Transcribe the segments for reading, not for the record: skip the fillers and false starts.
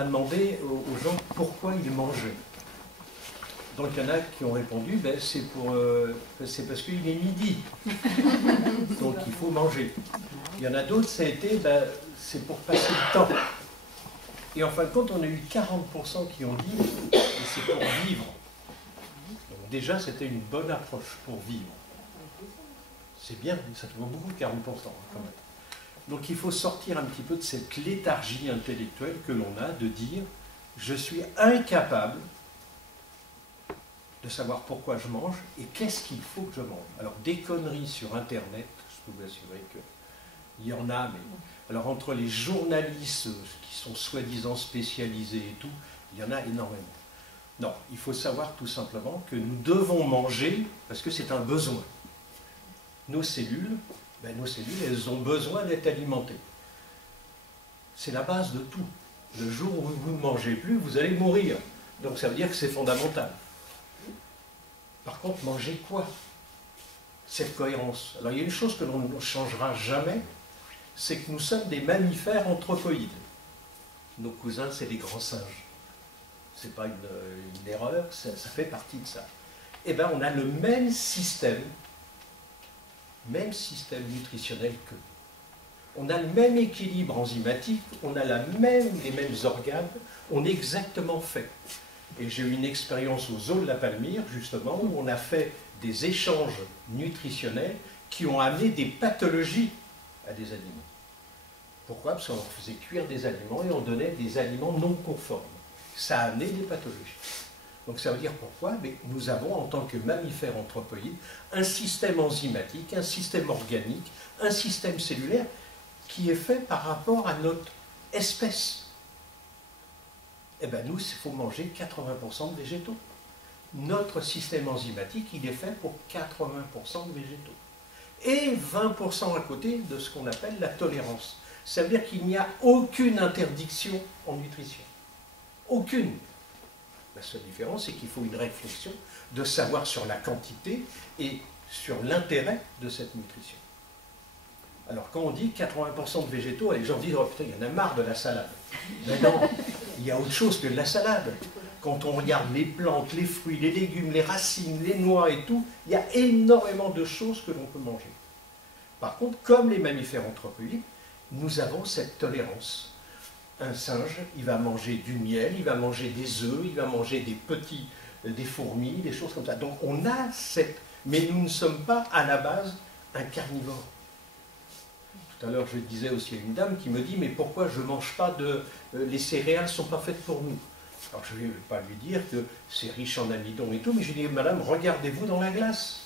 a demandé aux gens pourquoi ils mangeaient. Donc il y en a qui ont répondu, ben, c'est parce qu'il est midi, donc il faut manger. Il y en a d'autres, ça a été, ben, c'est pour passer le temps. Et en fin de compte, on a eu 40% qui ont dit, c'est pour vivre. Donc déjà, c'était une bonne approche pour vivre. C'est bien, ça te vaut beaucoup, 40% quand même. Donc il faut sortir un petit peu de cette léthargie intellectuelle que l'on a de dire, je suis incapable de savoir pourquoi je mange et qu'est-ce qu'il faut que je mange. Alors des conneries sur Internet, je peux vous assurer qu'il y en a, mais alors entre les journalistes qui sont soi-disant spécialisés et tout, il y en a énormément. Non, il faut savoir tout simplement que nous devons manger parce que c'est un besoin. Nos cellules, elles ont besoin d'être alimentées. C'est la base de tout. Le jour où vous ne mangez plus, vous allez mourir. Donc ça veut dire que c'est fondamental. Par contre, manger quoi? Cette cohérence. Alors il y a une chose que l'on ne changera jamais, c'est que nous sommes des mammifères anthropoïdes. Nos cousins, c'est des grands singes. Ce n'est pas une erreur, ça fait partie de ça. Eh bien, on a le même système nutritionnel qu'eux. On a le même équilibre enzymatique, on a les mêmes organes, on est exactement fait. Et j'ai eu une expérience aux Zoos de la Palmyre, justement, où on a fait des échanges nutritionnels qui ont amené des pathologies à des animaux. Pourquoi? Parce qu'on leur faisait cuire des aliments et on donnait des aliments non conformes. Ça a amené des pathologies. Donc ça veut dire pourquoi? Mais nous avons, en tant que mammifères anthropoïdes, un système enzymatique, un système organique, un système cellulaire qui est fait par rapport à notre espèce. Eh bien nous, il faut manger 80% de végétaux. Notre système enzymatique, il est fait pour 80% de végétaux. Et 20% à côté de ce qu'on appelle la tolérance. Ça veut dire qu'il n'y a aucune interdiction en nutrition. Aucune. La seule différence, c'est qu'il faut une réflexion de savoir sur la quantité et sur l'intérêt de cette nutrition. Alors quand on dit 80% de végétaux, les gens disent « Oh putain, il y en a marre de la salade ». Mais non, il y a autre chose que de la salade. Quand on regarde les plantes, les fruits, les légumes, les racines, les noix et tout, il y a énormément de choses que l'on peut manger. Par contre, comme les mammifères anthropoïdes, nous avons cette tolérance. Un singe, il va manger du miel, il va manger des œufs, il va manger des fourmis, des choses comme ça. Donc on a cette... Mais nous ne sommes pas à la base un carnivore. Tout à l'heure, je disais aussi à une dame qui me dit « Mais pourquoi je ne mange pas de... les céréales ne sont pas faites pour nous ». Alors je ne vais pas lui dire que c'est riche en amidon et tout, mais je lui dis « Madame, regardez-vous dans la glace.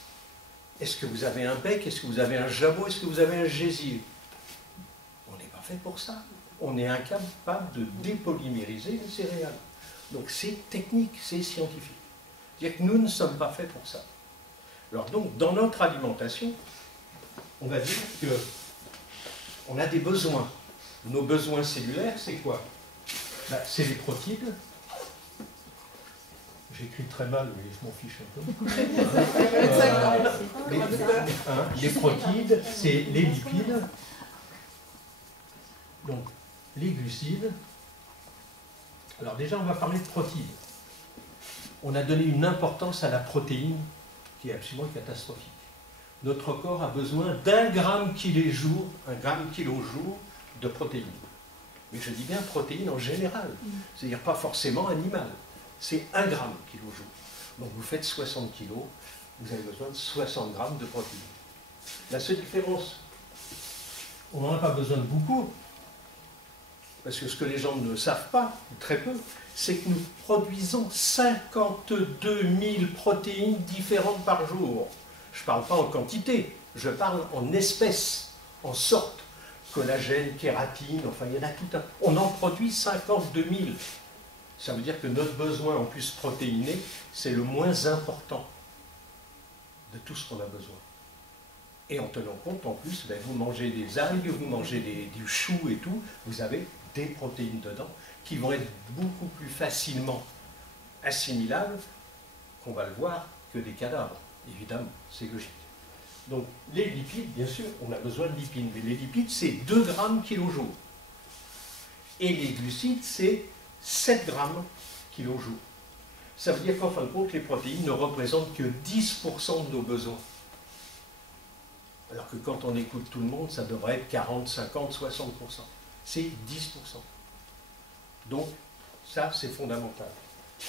Est-ce que vous avez un bec? Est-ce que vous avez un jabot? Est-ce que vous avez un gésier ?» On n'est pas fait pour ça. On est incapable de dépolymériser les céréales. Donc c'est technique, c'est scientifique. C'est-à-dire que nous ne sommes pas faits pour ça. Alors donc, dans notre alimentation, on va dire que on a des besoins. Nos besoins cellulaires, c'est quoi? Ben, c'est les protides. J'écris très mal, mais je m'en fiche un peu. Les protides, c'est les lipides. Donc, les glucides. Alors déjà, on va parler de protides. On a donné une importance à la protéine qui est absolument catastrophique. Notre corps a besoin d'1 gramme kilojour, 1 gramme kilojour de protéines. Mais je dis bien protéines en général, c'est-à-dire pas forcément animal. C'est 1 gramme kilojour. Donc vous faites 60 kilos, vous avez besoin de 60 grammes de protéines. La seule différence, on n'en a pas besoin de beaucoup, parce que ce que les gens ne savent pas, ou très peu, c'est que nous produisons 52 000 protéines différentes par jour. Je ne parle pas en quantité, je parle en espèces, en sortes. Collagène, kératine, enfin il y en a tout un... On en produit 52 000. Ça veut dire que notre besoin en plus protéiné, c'est le moins important de tout ce qu'on a besoin. Et en tenant compte, en plus, ben, vous mangez des algues, vous mangez du chou et tout, vous avez des protéines dedans qui vont être beaucoup plus facilement assimilables, qu'on va le voir, que des cadavres. Évidemment, c'est logique. Donc, les lipides, bien sûr, on a besoin de lipides, mais les lipides, c'est 2 grammes kilojour. Et les glucides, c'est 7 grammes kilo jour. Ça veut dire qu'en fin de compte, les protéines ne représentent que 10% de nos besoins. Alors que quand on écoute tout le monde, ça devrait être 40, 50, 60%. C'est 10%. Donc, ça, c'est fondamental.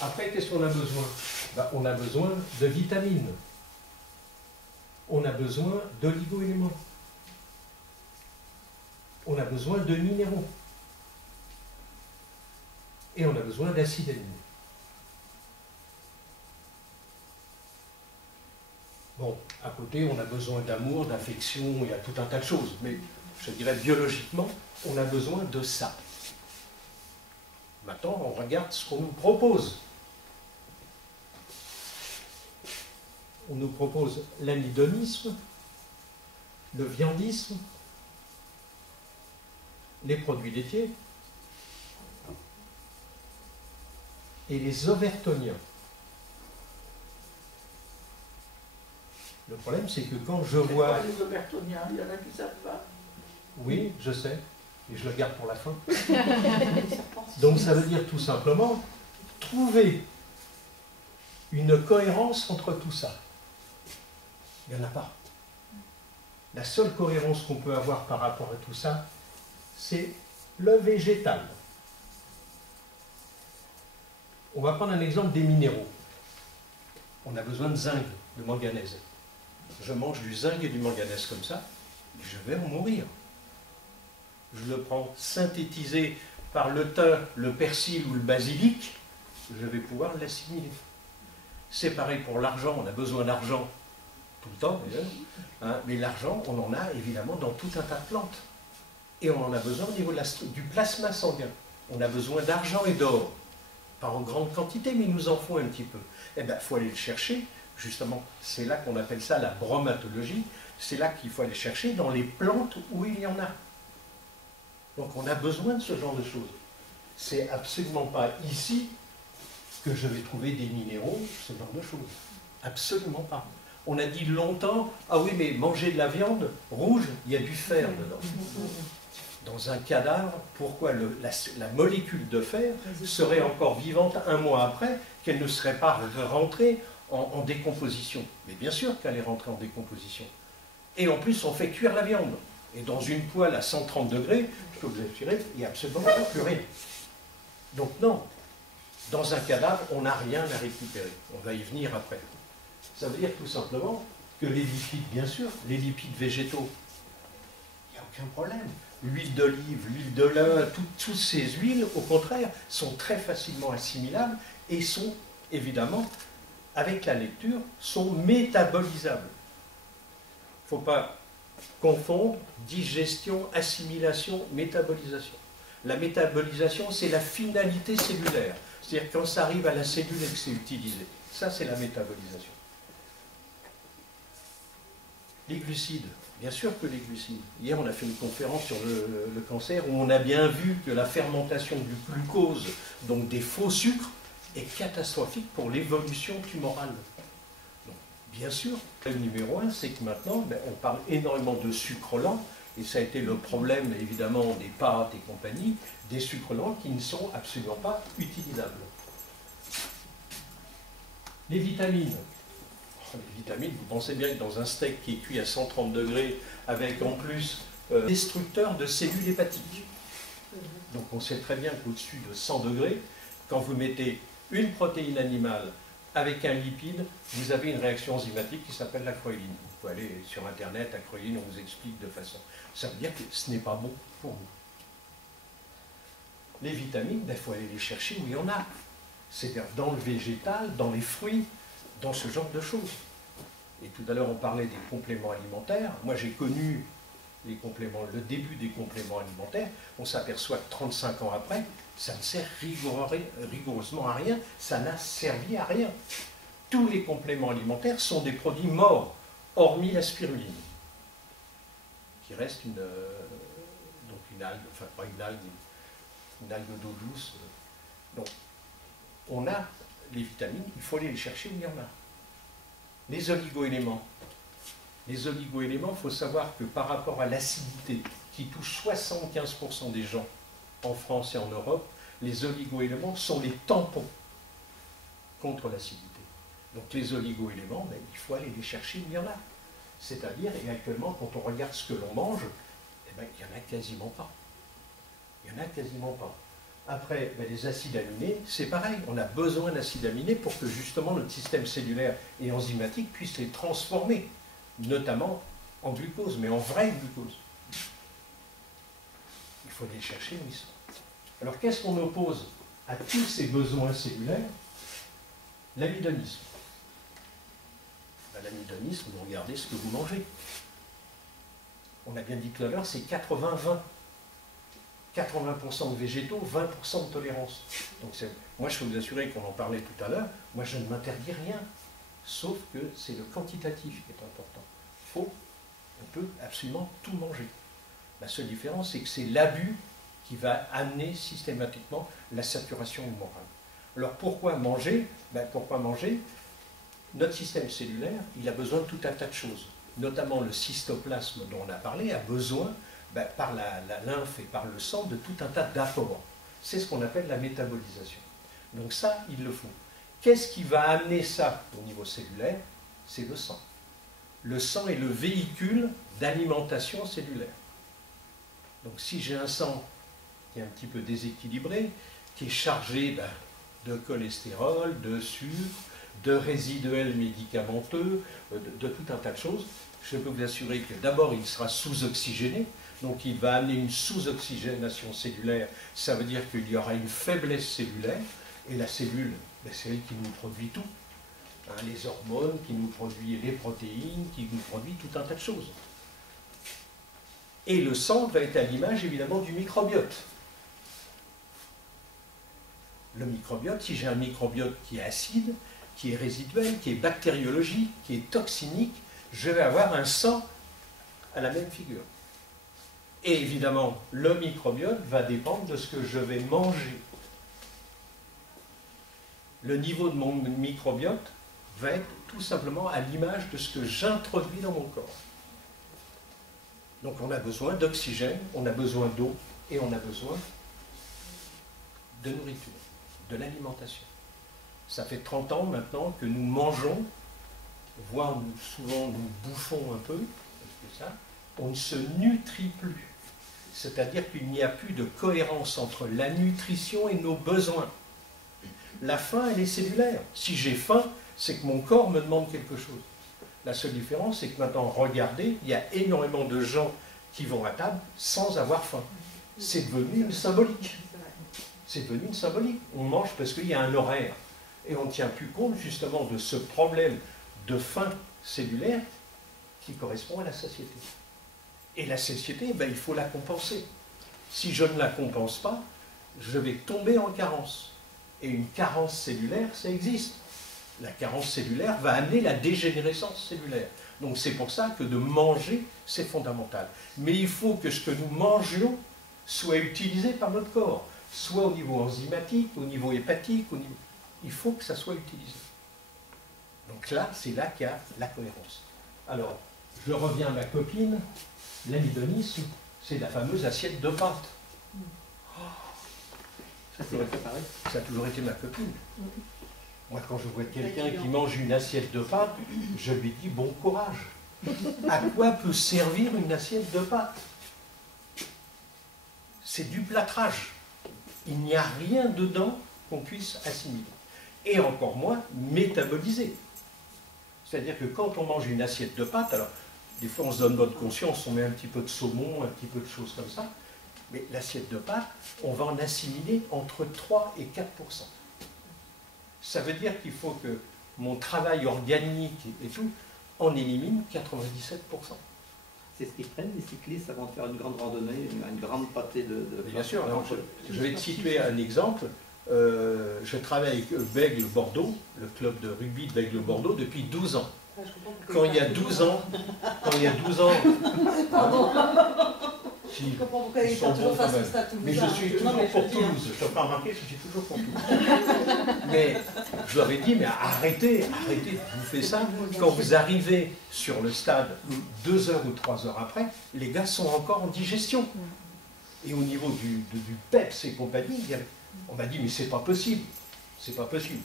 Après, qu'est-ce qu'on a besoin? Ben, on a besoin de vitamines. On a besoin d'oligo-éléments. On a besoin de minéraux. Et on a besoin d'acides aminés. Bon, à côté, on a besoin d'amour, d'affection, il y a tout un tas de choses. Mais je dirais biologiquement, on a besoin de ça. Maintenant, on regarde ce qu'on nous propose. On nous propose l'anidonisme, le viandisme, les produits laitiers et les overtoniens. Le problème, c'est que quand je vois... Les overtoniens, il y en a qui ne savent pas. Oui, je sais, et je le garde pour la fin. Donc ça veut dire tout simplement trouver une cohérence entre tout ça. Il n'y en a pas. La seule cohérence qu'on peut avoir par rapport à tout ça, c'est le végétal. On va prendre un exemple des minéraux. On a besoin de zinc, de manganèse. Je mange du zinc et du manganèse comme ça, je vais en mourir. Je le prends synthétisé par le thym, le persil ou le basilic, je vais pouvoir l'assimiler. C'est pareil pour l'argent, on a besoin d'argent tout le temps d'ailleurs, hein, mais l'argent, on en a évidemment dans tout un tas de plantes. Et on en a besoin au niveau du plasma sanguin. On a besoin d'argent et d'or. Pas en grande quantité, mais il nous en faut un petit peu. Eh bien, il faut aller le chercher, justement, c'est là qu'on appelle ça la bromatologie, c'est là qu'il faut aller chercher dans les plantes où il y en a. Donc on a besoin de ce genre de choses. C'est absolument pas ici que je vais trouver des minéraux, ce genre de choses. Absolument pas. On a dit longtemps, ah oui, mais manger de la viande rouge, il y a du fer dedans. Dans un cadavre, pourquoi la molécule de fer serait encore vivante un mois après, qu'elle ne serait pas rentrée en décomposition? Mais bien sûr qu'elle est rentrée en décomposition. Et en plus, on fait cuire la viande. Et dans une poêle à 130 degrés, je peux vous assurer, il n'y a absolument plus rien. Donc non, dans un cadavre, on n'a rien à récupérer. On va y venir après. Ça veut dire tout simplement que les lipides, bien sûr, les lipides végétaux, il n'y a aucun problème. L'huile d'olive, l'huile de lin, toutes ces huiles, au contraire, sont très facilement assimilables et sont, évidemment, avec la lecture, sont métabolisables. Il ne faut pas confondre digestion, assimilation, métabolisation. La métabolisation, c'est la finalité cellulaire. C'est-à-dire quand ça arrive à la cellule et que c'est utilisé. Ça, c'est la métabolisation. Les glucides, bien sûr que les glucides. Hier, on a fait une conférence sur le cancer où on a bien vu que la fermentation du glucose, donc des faux sucres, est catastrophique pour l'évolution tumorale. Donc, bien sûr, le numéro 1, c'est que maintenant, on parle énormément de sucres lents, et ça a été le problème, évidemment, des pâtes et compagnie, des sucres lents qui ne sont absolument pas utilisables. Les vitamines. Les vitamines, vous pensez bien que dans un steak qui est cuit à 130 degrés, avec en plus destructeur de cellules hépatiques. Donc on sait très bien qu'au-dessus de 100 degrés, quand vous mettez une protéine animale avec un lipide, vous avez une réaction enzymatique qui s'appelle l'acroïline. Vous pouvez aller sur Internet, acroïline, on vous explique de façon... Ça veut dire que ce n'est pas bon pour vous. Les vitamines, il faut aller les chercher où il y en a. C'est-à-dire dans le végétal, dans les fruits, dans ce genre de choses. Et tout à l'heure, on parlait des compléments alimentaires. Moi, j'ai connu les compléments, le début des compléments alimentaires. On s'aperçoit que 35 ans après, ça ne sert rigoureusement à rien. Ça n'a servi à rien. Tous les compléments alimentaires sont des produits morts, hormis la spiruline, qui reste une algue, enfin pas une algue d'eau douce. Donc, on a les vitamines, il faut aller les chercher où il y en a. Les oligo-éléments. Les oligo-éléments, il faut savoir que par rapport à l'acidité qui touche 75% des gens en France et en Europe, Les oligo-éléments sont les tampons contre l'acidité. Donc les oligo-éléments, ben, il faut aller les chercher, il y en a. C'est-à-dire, et actuellement, quand on regarde ce que l'on mange, eh ben, il n'y en a quasiment pas. Il n'y en a quasiment pas. Après, ben, les acides aminés, c'est pareil. On a besoin d'acides aminés pour que justement notre système cellulaire et enzymatique puisse les transformer, notamment en glucose, mais en vrai glucose. Il faut les chercher où ils sont. Alors qu'est-ce qu'on oppose à tous ces besoins cellulaires? L'amidonisme. Ben, l'amidonisme, vous regardez ce que vous mangez. On a bien dit tout à l'heure, c'est 80-20. 80% de végétaux, 20% de tolérance. Donc moi, je peux vous assurer qu'on en parlait tout à l'heure, moi, je ne m'interdis rien, sauf que c'est le quantitatif qui est important. On peut absolument tout manger. La seule différence, c'est que c'est l'abus qui va amener systématiquement la saturation morale. Alors, pourquoi manger? Ben, pourquoi manger? Notre système cellulaire, il a besoin de tout un tas de choses, notamment le cystoplasme dont on a parlé, a besoin ben, par la lymphe et par le sang, de tout un tas d'apports. C'est ce qu'on appelle la métabolisation. Donc ça, il le faut. Qu'est-ce qui va amener ça au niveau cellulaire? C'est le sang. Le sang est le véhicule d'alimentation cellulaire. Donc si j'ai un sang qui est un petit peu déséquilibré, qui est chargé ben, de cholestérol, de sucre, de résiduels médicamenteux, de tout un tas de choses, je peux vous assurer que d'abord il sera sous-oxygéné, donc il va amener une sous-oxygénation cellulaire, ça veut dire qu'il y aura une faiblesse cellulaire, et la cellule, ben, c'est elle qui nous produit tout, hein, les hormones, qui nous produit les protéines, qui nous produit tout un tas de choses. Et le sang va être à l'image évidemment du microbiote. Le microbiote, si j'ai un microbiote qui est acide, qui est résiduel, qui est bactériologique, qui est toxinique, je vais avoir un sang à la même figure. Et évidemment, le microbiote va dépendre de ce que je vais manger. Le niveau de mon microbiote va être tout simplement à l'image de ce que j'introduis dans mon corps. Donc on a besoin d'oxygène, on a besoin d'eau et on a besoin de nourriture, de l'alimentation. Ça fait 30 ans maintenant que nous mangeons, voire souvent nous bouffons un peu, parce que ça, on ne se nutrit plus. C'est-à-dire qu'il n'y a plus de cohérence entre la nutrition et nos besoins. La faim, elle est cellulaire. Si j'ai faim, c'est que mon corps me demande quelque chose. La seule différence, c'est que maintenant, regardez, il y a énormément de gens qui vont à table sans avoir faim. C'est devenu une symbolique. C'est devenu une symbolique. On mange parce qu'il y a un horaire. Et on ne tient plus compte justement de ce problème de faim cellulaire qui correspond à la satiété. Et la satiété, ben, il faut la compenser. Si je ne la compense pas, je vais tomber en carence. Et une carence cellulaire, ça existe. La carence cellulaire va amener la dégénérescence cellulaire. Donc c'est pour ça que de manger, c'est fondamental. Mais il faut que ce que nous mangions soit utilisé par notre corps, soit au niveau enzymatique, au niveau hépatique, au niveau... il faut que ça soit utilisé. Donc là, c'est là qu'il y a la cohérence. Alors, je reviens à ma copine, l'amidonisme, c'est la fameuse assiette de pâtes. Ça a toujours été ma copine. Moi, quand je vois quelqu'un qui mange une assiette de pâtes, je lui dis bon courage. À quoi peut servir une assiette de pâtes? C'est du plâtrage. Il n'y a rien dedans qu'on puisse assimiler. Et encore moins métaboliser. C'est-à-dire que quand on mange une assiette de pâtes, alors des fois on se donne bonne conscience, on met un petit peu de saumon, un petit peu de choses comme ça, mais l'assiette de pâtes, on va en assimiler entre 3 et 4%. Ça veut dire qu'il faut que mon travail organique et tout en élimine 97%. C'est ce qu'ils prennent, les cyclistes, avant de faire une grande randonnée, une grande pâtée de... Bien sûr, alors, je vais te situer un exemple. Je travaille avec Bègle Bordeaux, le club de rugby de Bègle Bordeaux, depuis 12 ans. Quand il y a 12 ans, Pardon. Si, Je comprends pourquoi ils ils sont sont toujours bons face quand au même. stade toulousain. Mais je suis toujours pour Toulouse. Je ne t'ai pas remarqué, je suis toujours pour Toulouse. Mais je leur ai dit, mais arrêtez de bouffer ça. Quand vous arrivez sur le stade 2 heures ou 3 heures après, les gars sont encore en digestion. Et au niveau du PEPS et compagnie, On m'a dit, mais c'est pas possible. C'est pas possible.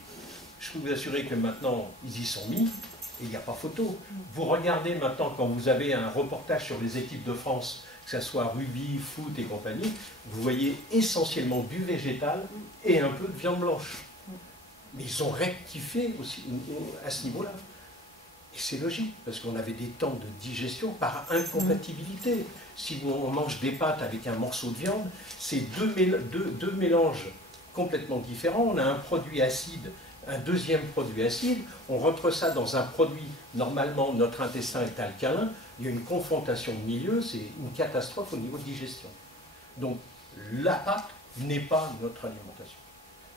Je peux vous assurer que maintenant, ils y sont mis, et il n'y a pas photo. Vous regardez maintenant, quand vous avez un reportage sur les équipes de France, que ce soit rugby, foot et compagnie, vous voyez essentiellement du végétal et un peu de viande blanche. Mais ils ont rectifié aussi à ce niveau-là. Et c'est logique, parce qu'on avait des temps de digestion par incompatibilité. Si on mange des pâtes avec un morceau de viande, c'est deux mélanges complètement différents. On a un produit acide, un deuxième produit acide, on rentre ça dans un produit, normalement notre intestin est alcalin, il y a une confrontation de milieu, c'est une catastrophe au niveau de digestion. Donc la pâte n'est pas notre alimentation.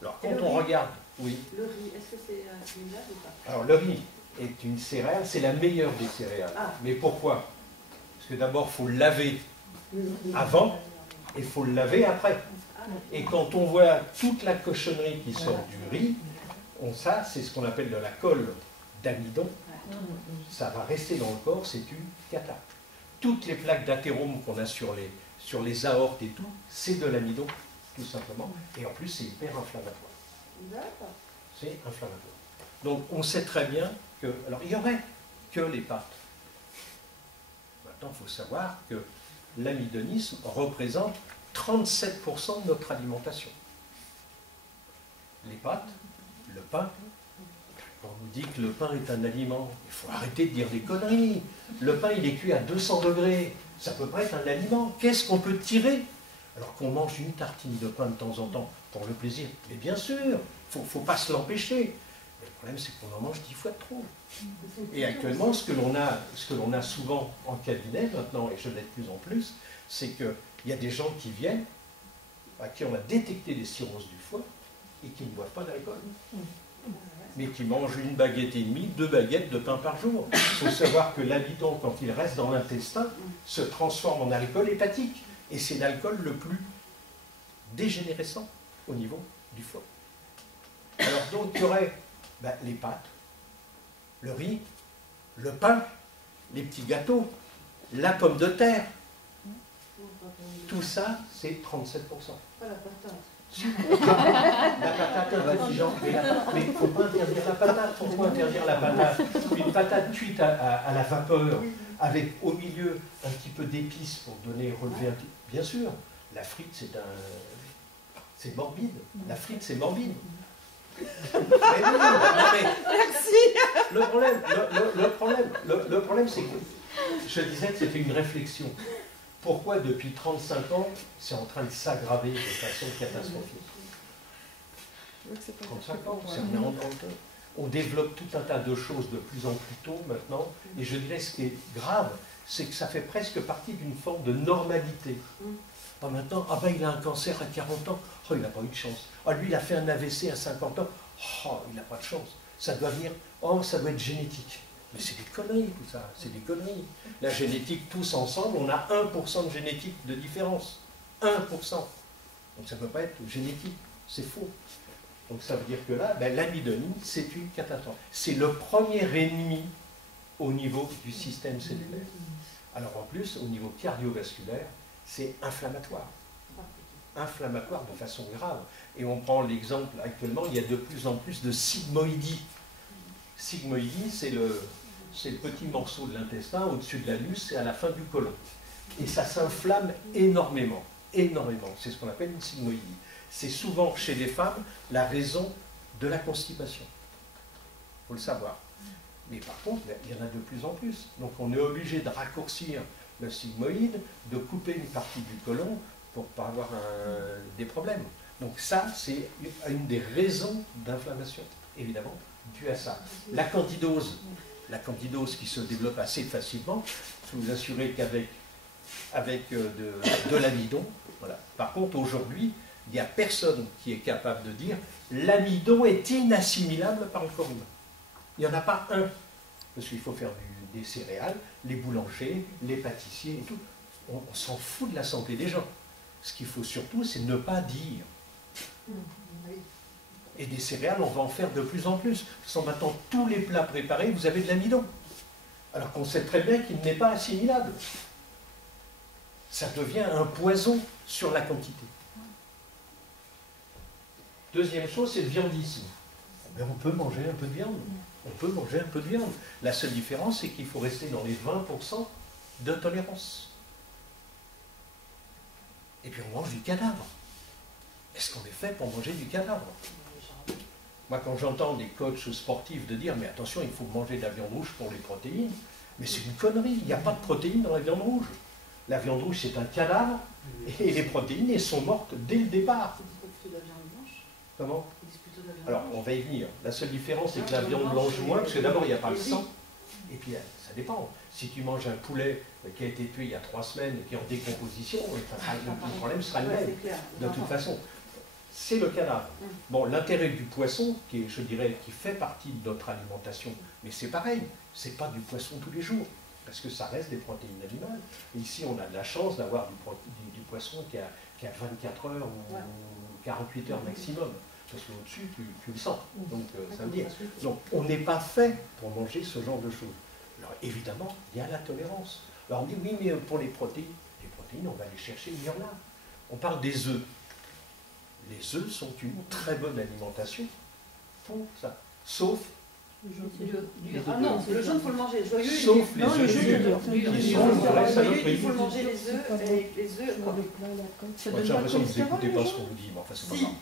Alors quand on regarde, oui. Le riz, est-ce que c'est une blague ou pas? Alors le riz est une céréale, c'est la meilleure des céréales. Ah. Mais pourquoi? Parce que d'abord il faut le laver avant et il faut le laver après. Et quand on voit toute la cochonnerie qui sort du riz, ça c'est ce qu'on appelle de la colle d'amidon, ça va rester dans le corps, c'est une cata. Toutes les plaques d'athérome qu'on a sur les aortes et tout, c'est de l'amidon, tout simplement. Et en plus c'est hyper inflammatoire. D'accord. C'est inflammatoire. Donc on sait très bien que... Alors il n'y aurait que les pâtes. Maintenant il faut savoir que l'amidonisme représente 37% de notre alimentation. Les pâtes, le pain, on nous dit que le pain est un aliment. Il faut arrêter de dire des conneries. Le pain, il est cuit à 200 degrés. Ça ne peut pas être un aliment. Qu'est-ce qu'on peut tirer? Alors qu'on mange une tartine de pain de temps en temps pour le plaisir. Mais bien sûr, il ne faut pas se l'empêcher. Mais le problème, c'est qu'on en mange 10 fois de trop. Et actuellement, ce que l'on a souvent en cabinet maintenant, et je l'ai de plus en plus, c'est qu'il y a des gens qui viennent, à qui on a détecté des cirrhoses du foie, et qui ne boivent pas d'alcool. Mais qui mangent une baguette et demie, 2 baguettes de pain par jour. Il faut savoir que l'amidon, quand il reste dans l'intestin, se transforme en alcool hépatique. Et c'est l'alcool le plus dégénérescent au niveau du foie. Alors donc, il y aurait les pâtes, le riz, le pain, les petits gâteaux, la pomme de terre. Tout ça, c'est 37%. Pas la patate. La patate intelligente, mais il ne faut pas interdire la patate. Pourquoi interdire la patate? Une patate cuite à la vapeur, avec au milieu un petit peu d'épices pour relever un petit... Bien sûr, la frite c'est morbide. La frite c'est morbide. Merci. Le problème c'est que je disais que c'était une réflexion. Pourquoi depuis 35 ans, c'est en train de s'aggraver de façon catastrophique? 35 ans, on développe tout un tas de choses de plus en plus tôt maintenant, et je dirais ce qui est grave, c'est que ça fait presque partie d'une forme de normalité. Maintenant, il a un cancer à 40 ans, il n'a pas eu de chance. Lui, il a fait un AVC à 50 ans, il n'a pas de chance. Ça doit venir, ça doit être génétique. Mais c'est des conneries tout ça, c'est des conneries. La génétique, tous ensemble, on a 1% de génétique de différence. 1%. Donc ça ne peut pas être génétique, c'est faux. Donc ça veut dire que là, l'amidonie, c'est une catastrophe. C'est le premier ennemi au niveau du système cellulaire. Alors en plus, au niveau cardiovasculaire, c'est inflammatoire. Inflammatoire de façon grave. Et on prend l'exemple actuellement, il y a de plus en plus de sigmoïdie. Sigmoïdie, c'est le petit morceau de l'intestin au-dessus de l'anus et à la fin du côlon. Et ça s'inflamme énormément, énormément. C'est ce qu'on appelle une sigmoïdie. C'est souvent chez les femmes la raison de la constipation. Il faut le savoir. Mais par contre, il y en a de plus en plus. Donc on est obligé de raccourcir le sigmoïde, de couper une partie du côlon pour ne pas avoir des problèmes. Donc ça, c'est une des raisons d'inflammation, évidemment, due à ça. La candidose qui se développe assez facilement, je peux vous assurer qu'avec de l'amidon, voilà. Par contre, aujourd'hui, il n'y a personne qui est capable de dire l'amidon est inassimilable par le corps humain. Il n'y en a pas un. Parce qu'il faut faire des céréales, les boulangers, les pâtissiers et tout. On s'en fout de la santé des gens. Ce qu'il faut surtout, c'est ne pas dire. Et des céréales, on va en faire de plus en plus. Sans maintenant tous les plats préparés, vous avez de l'amidon. Alors qu'on sait très bien qu'il n'est pas assimilable. Ça devient un poison sur la quantité. Deuxième chose, c'est le viandissime. Mais on peut manger un peu de viande. On peut manger un peu de viande. La seule différence, c'est qu'il faut rester dans les 20% de tolérance. Et puis on mange du cadavre. Est-ce qu'on est fait pour manger du cadavre? Moi, quand j'entends des coachs sportifs de dire « mais attention, il faut manger de la viande rouge pour les protéines », mais c'est une connerie, il n'y a pas de protéines dans la viande rouge. La viande rouge, c'est un cadavre, et les protéines, elles sont mortes dès le départ. Ils disent plutôt de la viande blanche. Comment? Ils disent plutôt de la viande Alors, blanche. on va y venir. La seule différence, c'est que la viande blanche moins, parce que d'abord, il n'y a pas le sang, et puis ça dépend. Si tu manges un poulet qui a été tué il y a 3 semaines et qui est en décomposition, le problème sera le Ouais, même. c'est clair. De toute façon, c'est le cadavre. Bon, l'intérêt du poisson, qui est, je dirais, qui fait partie de notre alimentation, mais c'est pareil, c'est pas du poisson tous les jours, parce que ça reste des protéines animales. Et ici, on a de la chance d'avoir du poisson qui a 24 heures ou 48 heures maximum, parce qu'au-dessus, tu le sens. Donc, ça veut dire. Donc, on n'est pas fait pour manger ce genre de choses. Alors, évidemment, il y a la tolérance. Alors, on dit, oui, mais pour les protéines, on va les chercher, il y en a. On parle des œufs. Les œufs sont une très bonne alimentation pour ça. Sauf Ah non, le jaune, il faut le manger. Le joyeux, sauf les œufs durs, qui sont une vraie il saloperie. faut le manger les œufs et les œufs. Moi, j'ai l'impression que vous n'écoutez pas ce qu'on vous dit, mais enfin, c'est pas grave.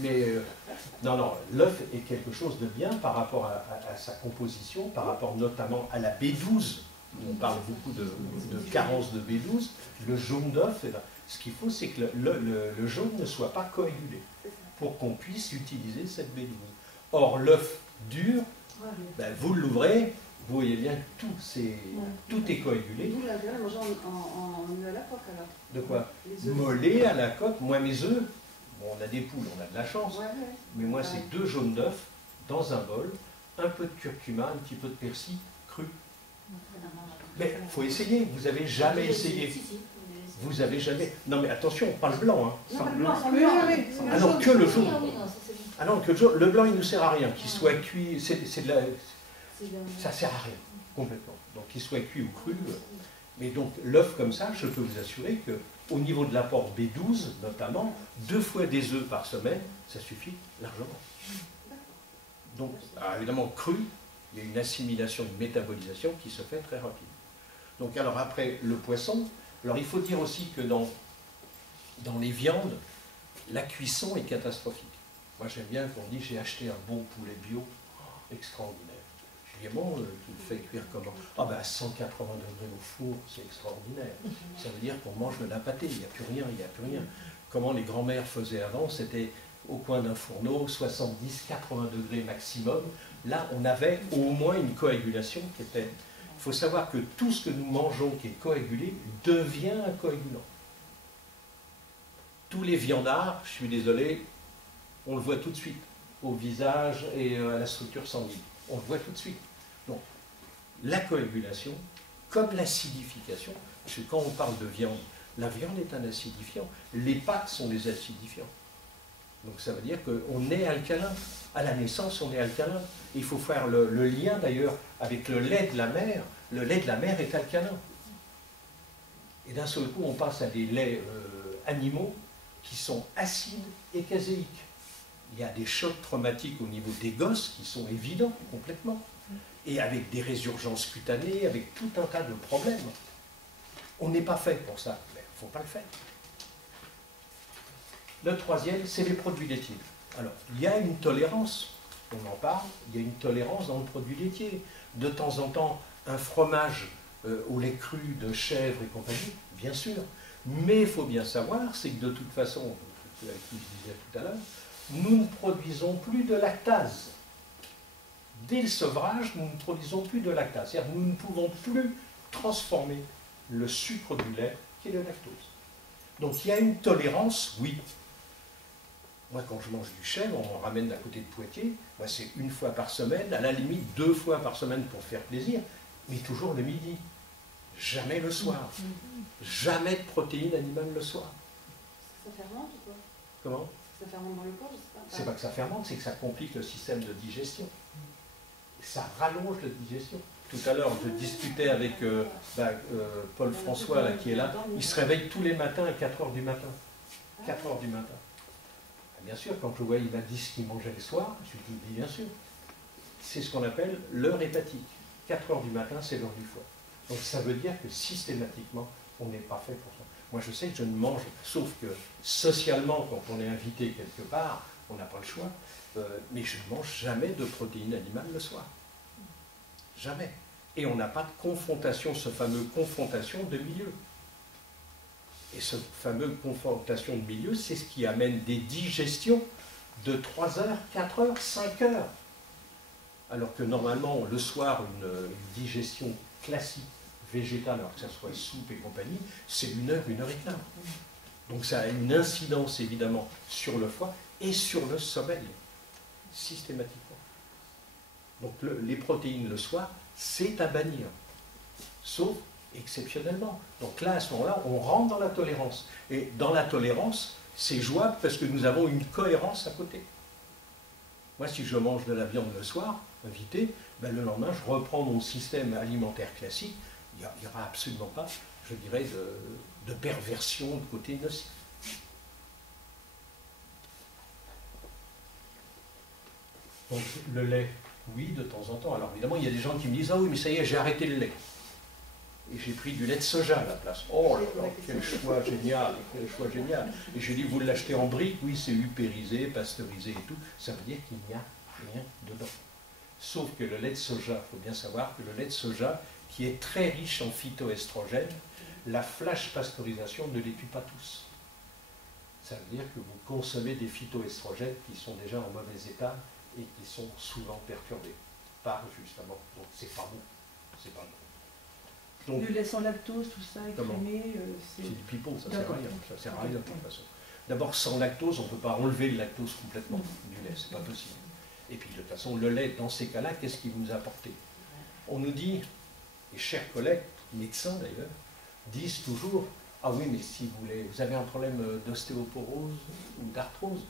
Mais non, l'œuf est quelque chose de bien par rapport à sa composition, par rapport notamment à la B12. On parle beaucoup de carence de B12. Le jaune d'œuf, eh ben, ce qu'il faut, c'est que le jaune ne soit pas coagulé pour qu'on puisse utiliser cette B12. Or, l'œuf dur, ben, vous l'ouvrez, vous voyez bien que tout est coagulé. Nous, l'intérêt, manger en œufs à la coque alors. De quoi? Les œufs. Mollet à la coque. Moi, mes œufs, bon, on a des poules, on a de la chance, Ouais. mais moi, c'est 2 jaunes d'œufs dans un bol, un peu de curcuma, un petit peu de persil cru. Mais il faut essayer, vous n'avez jamais essayé. Vous avez jamais. Non, mais attention, pas le blanc. Hein. Non, pas le blanc, sans le blanc. Ah non, que le jaune. Oui, non, ça, c'est bien. Ah non, que le jaune. Le blanc, il ne sert à rien. Qu'il soit cuit, c'est de la. Ça ne sert à rien, complètement. Donc, qu'il soit cuit ou cru. Mais donc, l'œuf comme ça, je peux vous assurer qu'au niveau de l'apport B12, notamment, 2 fois des œufs par semaine, ça suffit largement. Donc, alors, évidemment, cru, il y a une assimilation, une métabolisation qui se fait très rapide. Donc, alors après, le poisson, alors il faut dire aussi que dans les viandes, la cuisson est catastrophique. Moi, j'aime bien qu'on dise j'ai acheté un bon poulet bio, extraordinaire. Je dis bon, tu le fais cuire comment? Ah ben à 180 degrés au four, c'est extraordinaire. Ça veut dire qu'on mange de la pâtée, il n'y a plus rien, il n'y a plus rien. Comment les grands-mères faisaient avant, c'était au coin d'un fourneau, 70-80 degrés maximum. Là, on avait au moins une coagulation qui était... Il faut savoir que tout ce que nous mangeons qui est coagulé devient un coagulant. Tous les viandards, je suis désolé, on le voit tout de suite au visage et à la structure sanguine. On le voit tout de suite. Donc, la coagulation, comme l'acidification, parce que quand on parle de viande, la viande est un acidifiant. Les pâtes sont des acidifiants. Donc ça veut dire qu'on est alcalin. À la naissance, on est alcalin. Il faut faire le lien d'ailleurs avec le lait de la mère. Le lait de la mère est alcalin. Et d'un seul coup, on passe à des laits animaux qui sont acides et caséiques. Il y a des chocs traumatiques au niveau des gosses qui sont évidents complètement. Et avec des résurgences cutanées, avec tout un tas de problèmes. On n'est pas fait pour ça, mais il ne faut pas le faire. Le troisième, c'est les produits laitiers. Alors, il y a une tolérance, on en parle, il y a une tolérance dans le produit laitier. De temps en temps, un fromage au lait cru de chèvre et compagnie, bien sûr. Mais il faut bien savoir, c'est que de toute façon, ce que je disais tout à l'heure, nous ne produisons plus de lactase. Dès le sevrage, nous ne produisons plus de lactase. C'est-à-dire que nous ne pouvons plus transformer le sucre du lait, qui est le lactose. Donc il y a une tolérance, oui. Moi, quand je mange du chèvre, on m'en ramène d'à côté de Poitiers. Moi, c'est 1 fois par semaine, à la limite 2 fois par semaine pour faire plaisir, mais toujours le midi. Jamais le soir. Jamais de protéines animales le soir. Ça fermente ou quoi? Comment? Ça fermente dans le corps, je sais pas. C'est pas que ça fermente, c'est que ça complique le système de digestion. Ça rallonge la digestion. Tout à l'heure, je discutais avec Paul François, là, qui est là. Il se réveille tous les matins à 4 h du matin. 4 h du matin. Bien sûr, quand je vois, il m'a dit ce qu'il mangeait le soir, je lui dis, bien sûr. C'est ce qu'on appelle l'heure hépatique. 4 heures du matin, c'est l'heure du foie. Donc ça veut dire que systématiquement, on n'est pas fait pour ça. Moi, je sais que je ne mange, sauf que socialement, quand on est invité quelque part, on n'a pas le choix, mais je ne mange jamais de protéines animales le soir. Jamais. Et on n'a pas de confrontation, ce fameux confrontation de milieu. Et ce fameux confrontation de milieu, c'est ce qui amène des digestions de 3 heures, 4 heures, 5 heures. Alors que normalement, le soir, une digestion classique, végétale, alors que ce soit soupe et compagnie, c'est 1 heure, 1 heure et quart. Donc ça a une incidence évidemment sur le foie et sur le sommeil, systématiquement. Donc les protéines le soir, c'est à bannir, sauf exceptionnellement. Donc là, à ce moment-là, on rentre dans la tolérance. Et dans la tolérance, c'est jouable parce que nous avons une cohérence à côté. Moi, si je mange de la viande le soir, invité, ben le lendemain, je reprends mon système alimentaire classique. Il n'y aura absolument pas, je dirais, de perversion de côté nocif. Donc le lait, oui, de temps en temps. Alors évidemment, il y a des gens qui me disent « Ah oui, mais ça y est, j'ai arrêté le lait. » Et j'ai pris du lait de soja à la place. Oh là là, quel choix génial, quel choix génial. Et j'ai dit, vous l'achetez en brique, oui, c'est upérisé, pasteurisé et tout. Ça veut dire qu'il n'y a rien dedans. Sauf que le lait de soja, il faut bien savoir que le lait de soja, qui est très riche en phytoestrogènes, la flash pasteurisation ne les tue pas tous. Ça veut dire que vous consommez des phytoestrogènes qui sont déjà en mauvais état et qui sont souvent perturbés par justement. Donc c'est pas bon. C'est pas bon. Donc, le lait sans lactose, tout ça, écrémé, c'est du pipeau, ça sert à rien. Ça sert à rien de toute façon. D'abord, sans lactose, on ne peut pas enlever le lactose complètement du lait, c'est pas possible. Et puis de toute façon, le lait, dans ces cas-là, qu'est-ce qu'il vous a apporté? On nous dit, et chers collègues, médecins d'ailleurs, disent toujours, ah oui, mais si vous avez un problème d'ostéoporose ou d'arthrose,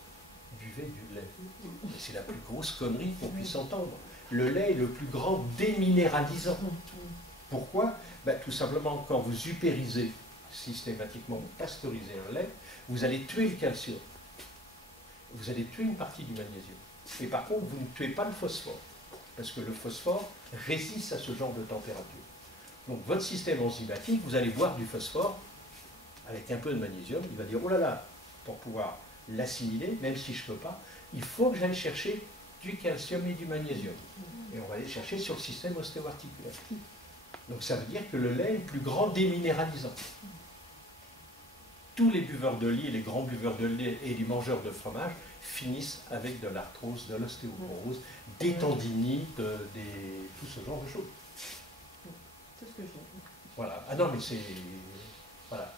buvez du lait. Mais c'est la plus grosse connerie qu'on puisse entendre. Le lait est le plus grand déminéralisant. Pourquoi? Ben, tout simplement, quand vous upérisez systématiquement, vous pasteurisez un lait, vous allez tuer le calcium. Vous allez tuer une partie du magnésium. Et par contre, vous ne tuez pas le phosphore. Parce que le phosphore résiste à ce genre de température. Donc votre système enzymatique, vous allez boire du phosphore avec un peu de magnésium, il va dire, oh là là, pour pouvoir l'assimiler, même si je ne peux pas, il faut que j'aille chercher du calcium et du magnésium. Et on va aller chercher sur le système ostéo-articulaire. Donc ça veut dire que le lait est le plus grand déminéralisant. Tous les buveurs de lait, les grands buveurs de lait et les mangeurs de fromage finissent avec de l'arthrose, de l'ostéoporose, des tendinites, tout ce genre de choses. C'est ce que j'ai. Voilà. Ah non, mais c'est... Voilà.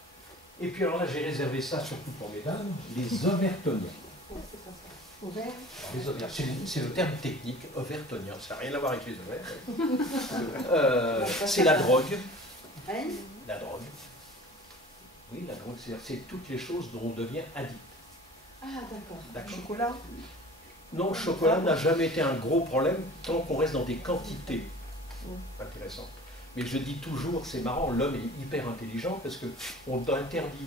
Et puis alors là, j'ai réservé ça surtout pour mesdames, les ovairtoniens. Ovaire. Les ovaires, c'est le terme technique, ovairtonien, ça n'a rien à voir avec les ovaires. C'est la drogue. La drogue. Oui, la drogue, c'est toutes les choses dont on devient addict. Ah, d'accord. D'accord. Chocolat? Non, le chocolat n'a jamais été un gros problème tant qu'on reste dans des quantités intéressantes. Mais je dis toujours, c'est marrant, l'homme est hyper intelligent parce qu'on interdit,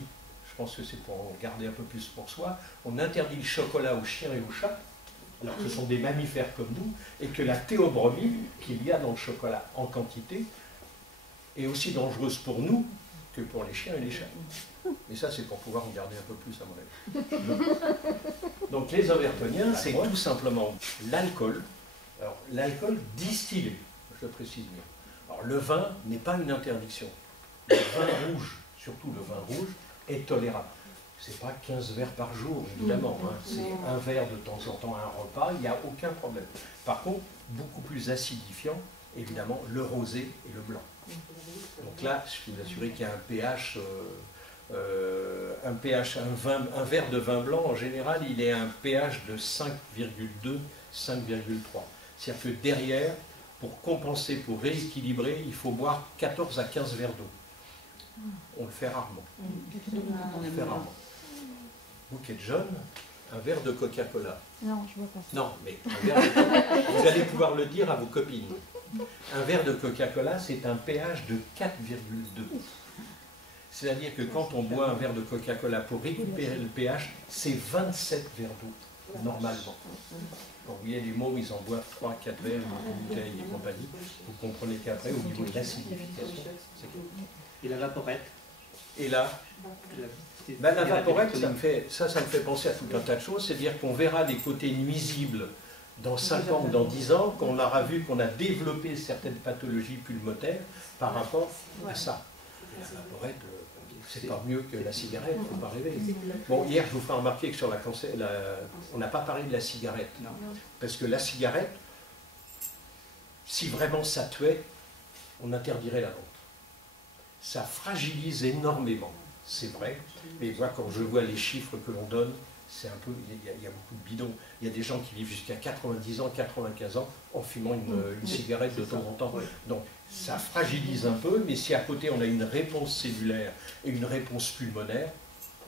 je pense que c'est pour en garder un peu plus pour soi, on interdit le chocolat aux chiens et aux chats, alors que ce sont des mammifères comme nous, et que la théobromine qu'il y a dans le chocolat en quantité est aussi dangereuse pour nous que pour les chiens et les chats. Et ça, c'est pour pouvoir en garder un peu plus à mon avis. Donc les ovairtoniens, c'est tout simplement l'alcool. Alors l'alcool distillé, je précise bien. Alors le vin n'est pas une interdiction. Le vin rouge, surtout le vin rouge, est tolérable. C'est pas 15 verres par jour, évidemment. Hein. C'est un verre de temps en temps à un repas, il n'y a aucun problème. Par contre, beaucoup plus acidifiant, évidemment, le rosé et le blanc. Donc là, je peux vous assurer qu'il y a un verre de vin blanc, en général, il est à un pH de 5,2, 5,3. C'est-à-dire que derrière, pour compenser, pour rééquilibrer, il faut boire 14 à 15 verres d'eau. On le fait rarement. On le fait rarement. Vous qui êtes jeune, un verre de Coca-Cola. Non, je ne vois pas ça. Non, mais un verre de... vous allez pouvoir le dire à vos copines. Un verre de Coca-Cola, c'est un pH de 4,2. C'est-à-dire que quand on boit un verre de Coca-Cola pour récupérer le pH, c'est 27 verres d'eau, normalement. Quand vous voyez les mots, ils en boivent 3, 4 verres, une bouteille et compagnie. Vous comprenez qu'après, au niveau de l'acidification, c'est clair. Et la vaporette? Et là, ben, la vaporette, ça me fait penser à tout un tas de choses. C'est-à-dire qu'on verra les côtés nuisibles dans 5 ans ou dans 10 ans, qu'on aura vu qu'on a développé certaines pathologies pulmonaires par rapport à ça. Et la vaporette, c'est pas mieux que la cigarette, il ne faut pas rêver. Bon, hier, je vous ferai remarquer que sur on n'a pas parlé de la cigarette. Non. Parce que la cigarette, si vraiment ça tuait, on interdirait la vente. Ça fragilise énormément, c'est vrai. Mais moi, quand je vois les chiffres que l'on donne, c'est un peu, il y a beaucoup de bidons. Il y a des gens qui vivent jusqu'à 90 ans, 95 ans en fumant une cigarette de temps en temps. Donc, ça fragilise un peu, mais si à côté on a une réponse cellulaire et une réponse pulmonaire,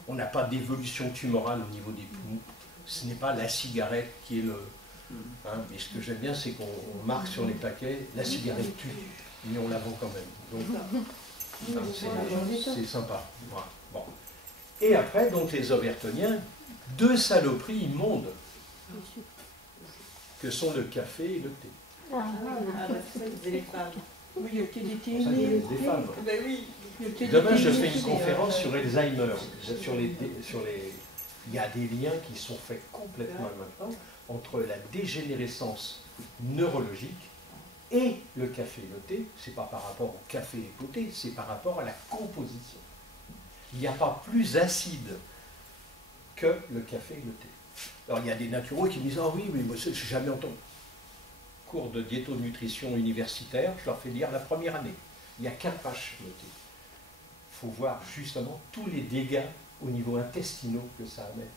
on n'a pas d'évolution tumorale au niveau des poumons. Ce n'est pas la cigarette qui est le... Hein, mais ce que j'aime bien, c'est qu'on marque sur les paquets, la cigarette tue, mais on la vend quand même. Donc, c'est sympa. Voilà. Bon. Et après, donc les Overtoniens, 2 saloperies immondes, que sont le café et le thé. C'est les femmes. Oui, il y a le thé d'été. Des femmes. Ben oui. Demain, je fais une conférence sur Alzheimer. Il y a des liens qui sont faits complètement maintenant entre la dégénérescence neurologique et le café et le thé. Ce n'est pas par rapport au café et au thé, c'est par rapport à la composition. Il n'y a pas plus acide que le café et le thé. Alors il y a des naturaux qui me disent « Ah oui, mais moi je n'ai jamais entendu. » Cours de diéto-nutrition universitaire, je leur fais lire la première année. Il y a 4 pages sur le thé. Il faut voir justement tous les dégâts au niveau intestinaux que ça amène.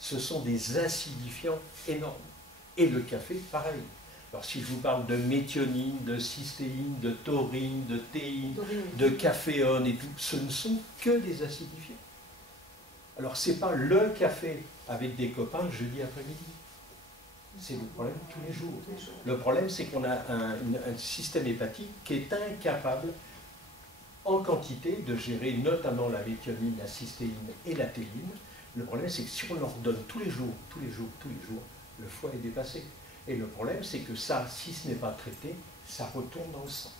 Ce sont des acidifiants énormes. Et le café, pareil. Alors si je vous parle de méthionine, de cystéine, de taurine, de théine, de caféone et tout, ce ne sont que des acidifiants. Alors ce n'est pas le café avec des copains le jeudi après-midi. C'est le problème tous les jours. Le problème, c'est qu'on a un système hépatique qui est incapable, en quantité, de gérer notamment la méthionine, la cystéine et la théine. Le problème, c'est que si on leur donne tous les jours, le foie est dépassé. Et le problème, c'est que ça, si ce n'est pas traité, ça retourne dans le sang.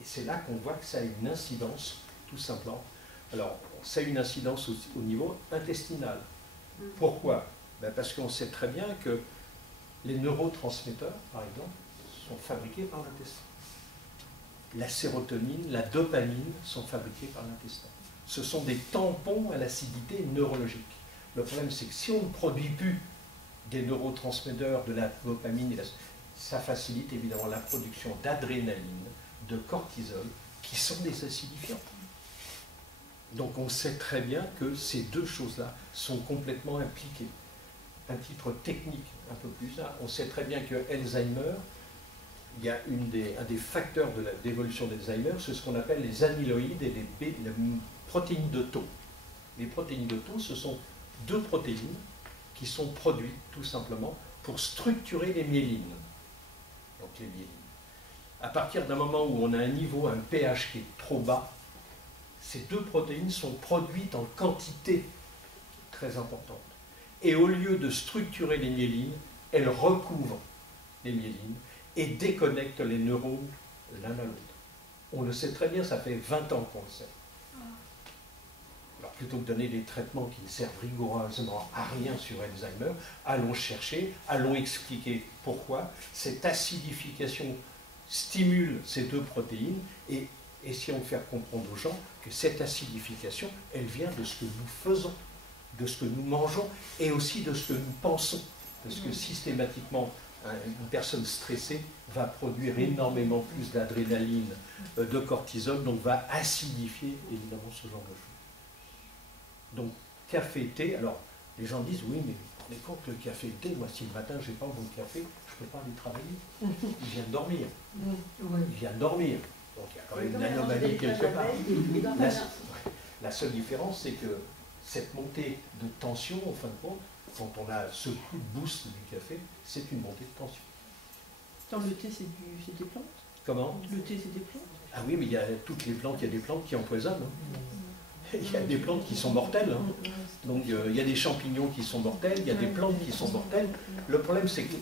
Et c'est là qu'on voit que ça a une incidence, tout simplement. Alors, ça a une incidence au niveau intestinal. Pourquoi? Ben parce qu'on sait très bien que les neurotransmetteurs, par exemple, sont fabriqués par l'intestin. La sérotonine, la dopamine sont fabriqués par l'intestin. Ce sont des tampons à l'acidité neurologique. Le problème, c'est que si on ne produit plus des neurotransmetteurs, de la dopamine, ça facilite évidemment la production d'adrénaline, de cortisol, qui sont des acidifiants. Donc on sait très bien que ces 2 choses-là sont complètement impliquées. Un titre technique un peu plus, on sait très bien que Alzheimer, il y a un des facteurs de d'évolution d'Alzheimer, c'est ce qu'on appelle les amyloïdes et les protéines de tau. Les protéines de tau, ce sont 2 protéines qui sont produites tout simplement pour structurer les myélines. Donc les myélines. À partir d'un moment où on a un niveau, un pH qui est trop bas, ces 2 protéines sont produites en quantité très importante. Et au lieu de structurer les myélines, elles recouvrent les myélines et déconnectent les neurones l'un à l'autre. On le sait très bien, ça fait 20 ans qu'on le sait. Alors plutôt que de donner des traitements qui ne servent rigoureusement à rien sur Alzheimer, allons chercher, allons expliquer pourquoi cette acidification stimule ces 2 protéines et essayons de faire comprendre aux gens que cette acidification, elle vient de ce que nous faisons, de ce que nous mangeons et aussi de ce que nous pensons. Parce que systématiquement, une personne stressée va produire énormément plus d'adrénaline, de cortisol, donc va acidifier évidemment ce genre de choses. Donc, café, thé, alors les gens disent oui, mais vous vous rendez compte que le café et le thé, moi si le matin je n'ai pas mon café, je ne peux pas aller travailler. Il vient de dormir. Il vient de dormir. Donc il y a quand même une anomalie quelque part. La seule différence, c'est que cette montée de tension, en fin de compte, quand on a ce coup de boost du café, c'est une montée de tension. Attends, le thé, c'est des plantes? Comment? Le thé, c'est des plantes? Ah oui, mais il y a toutes les plantes, il y a des plantes qui empoisonnent. Hein. il y a des plantes qui sont mortelles. Hein. Donc il y a des champignons qui sont mortels, il y a des plantes qui sont mortelles. Le problème, c'est que...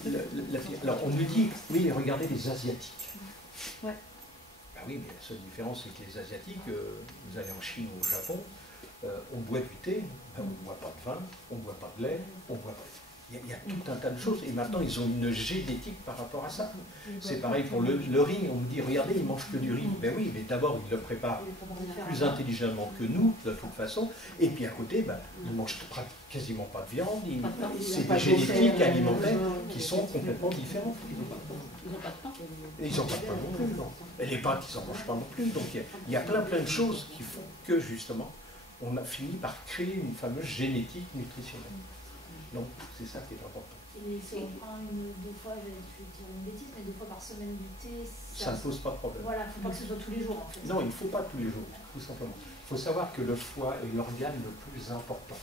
alors on nous dit, oui, regardez les Asiatiques. Ouais. Ben oui, mais la seule différence, c'est que les Asiatiques, vous allez en Chine ou au Japon, on boit du thé, ben, on ne boit pas de vin, on ne boit pas de lait, on boit pas... Il y a tout un tas de choses, et maintenant ils ont une génétique par rapport à ça. C'est pareil pour le riz, on nous dit, regardez, ils ne mangent que du riz. Ben oui, mais d'abord ils le préparent plus intelligemment que nous, de toute façon, et puis à côté, ben, ils ne mangent quasiment pas de viande, c'est des génétiques alimentaires qui sont complètement différentes. Ils n'ont pas de pain. Et ils n'ont pas de pain non plus, non. Et les pâtes, ils n'en mangent pas non plus. Donc il y a plein de choses qui font que, justement, on a fini par créer une fameuse génétique nutritionnelle. Donc, c'est ça qui est important. Et si on prend deux fois, je vais dire une bêtise, mais 2 fois par semaine du thé, ça ne pose pas de problème. Voilà, il ne faut pas que ce soit tous les jours en fait. Non, il ne faut pas tous les jours, tout simplement. Il faut savoir que le foie est l'organe le plus important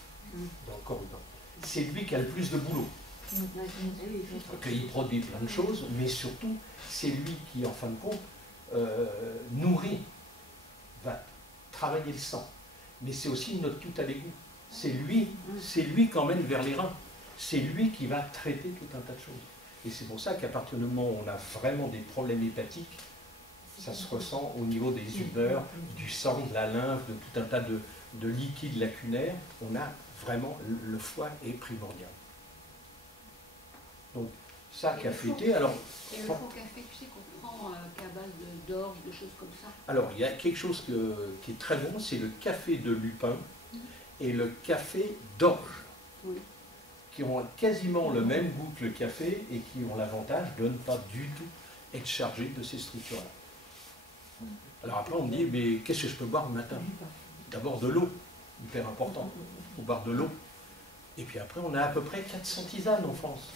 dans le corps humain. C'est lui qui a le plus de boulot. Il produit plein de choses, mais surtout, c'est lui qui, en fin de compte, nourrit, va travailler le sang. Mais c'est aussi notre tout à l'égout. C'est lui qui emmène vers les reins. C'est lui qui va traiter tout un tas de choses. Et c'est pour ça qu'à partir du moment où on a vraiment des problèmes hépatiques, ça se ressent au niveau des humeurs, du sang, de la lymphe, de tout un tas de liquides lacunaires. On a vraiment, le foie est primordial. Donc, ça, café, thé, alors... Et le faux café, tu sais qu'on prend qu'à base d'orge, de choses comme ça. Alors, il y a quelque chose qui est très bon, c'est le café de lupin et le café d'orge, qui ont quasiment le même goût que le café et qui ont l'avantage de ne pas du tout être chargés de ces structures-là. Alors après, on me dit, mais qu'est-ce que je peux boire le matin? D'abord de l'eau, hyper important, il faut boire de l'eau. Et puis après, on a à peu près 400 tisanes en France.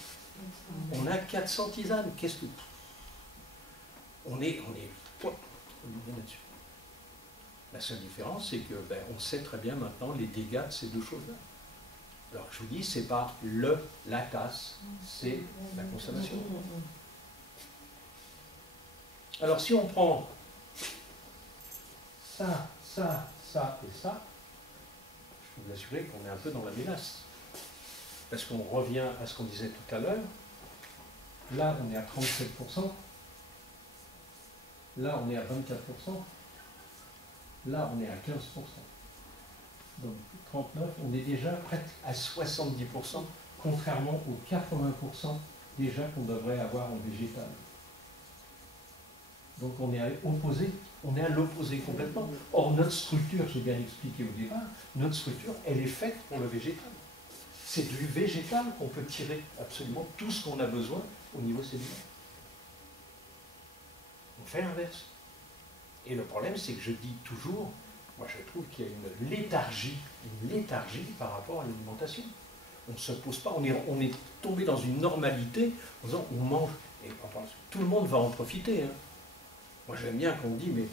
On a 400 tisanes, qu'est-ce que... On est là-dessus. La seule différence, c'est que on sait très bien maintenant les dégâts de ces deux choses-là. Alors je vous dis, c'est pas la tasse, c'est la consommation. Alors si on prend ça, ça, ça et ça, je peux vous assurer qu'on est un peu dans la mélasse. Parce qu'on revient à ce qu'on disait tout à l'heure. Là, on est à 37%. Là, on est à 24%. Là, on est à 15%. Donc, 39%, on est déjà presque à 70%, contrairement aux 80% déjà qu'on devrait avoir en végétal. Donc, on est à l'opposé. On est à l'opposé complètement. Or, notre structure, j'ai bien expliqué au départ, notre structure, elle est faite pour le végétal. C'est du végétal qu'on peut tirer absolument tout ce qu'on a besoin au niveau cellulaire. On fait l'inverse. Et le problème, c'est que je dis toujours, moi je trouve qu'il y a une léthargie par rapport à l'alimentation. On ne se pose pas, on est tombé dans une normalité en disant on mange, et tout le monde va en profiter. Hein. Moi j'aime bien qu'on dit, mais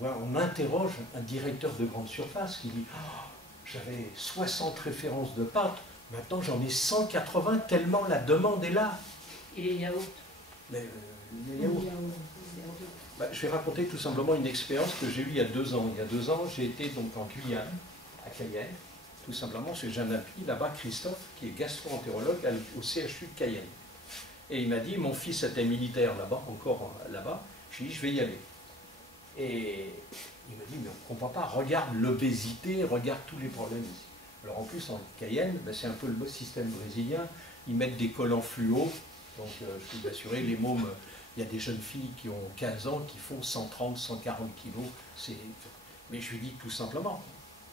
on interroge un directeur de grande surface qui dit oh, j'avais 60 références de pâtes, maintenant j'en ai 180 tellement la demande est là. Et les yaourts? Les yaourts. Je vais raconter tout simplement une expérience que j'ai eue il y a 2 ans. Il y a 2 ans, j'ai été donc en Guyane, à Cayenne, tout simplement chez un ami là-bas, Christophe, qui est gastro-entérologue au CHU de Cayenne. Et il m'a dit, mon fils était militaire là-bas, encore là-bas, je lui ai dit, je vais y aller. Et il m'a dit, mais on ne comprend pas, regarde l'obésité, regarde tous les problèmes ici. Alors en plus, en Cayenne, c'est un peu le système brésilien, ils mettent des collants fluo, donc je peux vous assurer, les mômes... Il y a des jeunes filles qui ont 15 ans qui font 130, 140 kilos. Mais je lui dis tout simplement.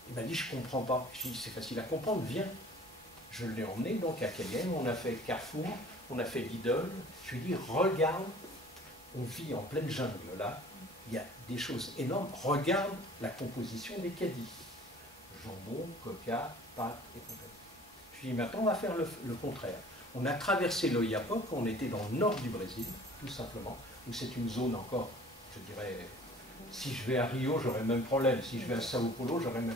Il m'a dit, je ne comprends pas. Je lui ai dit, c'est facile à comprendre, viens. Je l'ai emmené donc à Cayenne, on a fait Carrefour, on a fait Lidl. Je lui ai dit, regarde, on vit en pleine jungle là, il y a des choses énormes. Regarde la composition des caddies. Jambon, coca, pâtes et compagnie. Je lui ai dit, maintenant on va faire le contraire. On a traversé l'Oyapock, on était dans le nord du Brésil, tout simplement, où c'est une zone encore, je dirais, si je vais à Rio, j'aurais le même problème, si je vais à Sao Paulo, j'aurais le même...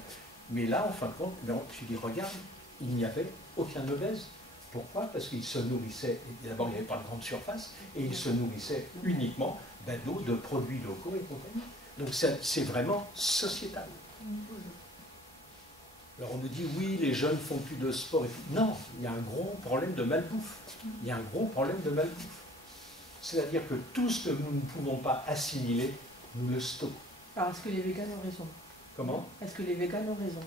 Mais là, en fin de compte, je me suis dit, regarde, il n'y avait aucun obèse. Pourquoi? Parce qu'ils se nourrissaient, d'abord il n'y avait pas de grande surface, et ils se nourrissaient uniquement d'eau, de produits locaux et compagnie. Donc c'est vraiment sociétal. Alors on nous dit, oui, les jeunes font plus de sport et tout. Non, il y a un gros problème de malbouffe. Il y a un gros problème de malbouffe. C'est-à-dire que tout ce que nous ne pouvons pas assimiler, nous le stockons. Alors, est-ce que les véganes ont raison? Comment? Est-ce que les véganes ont raison?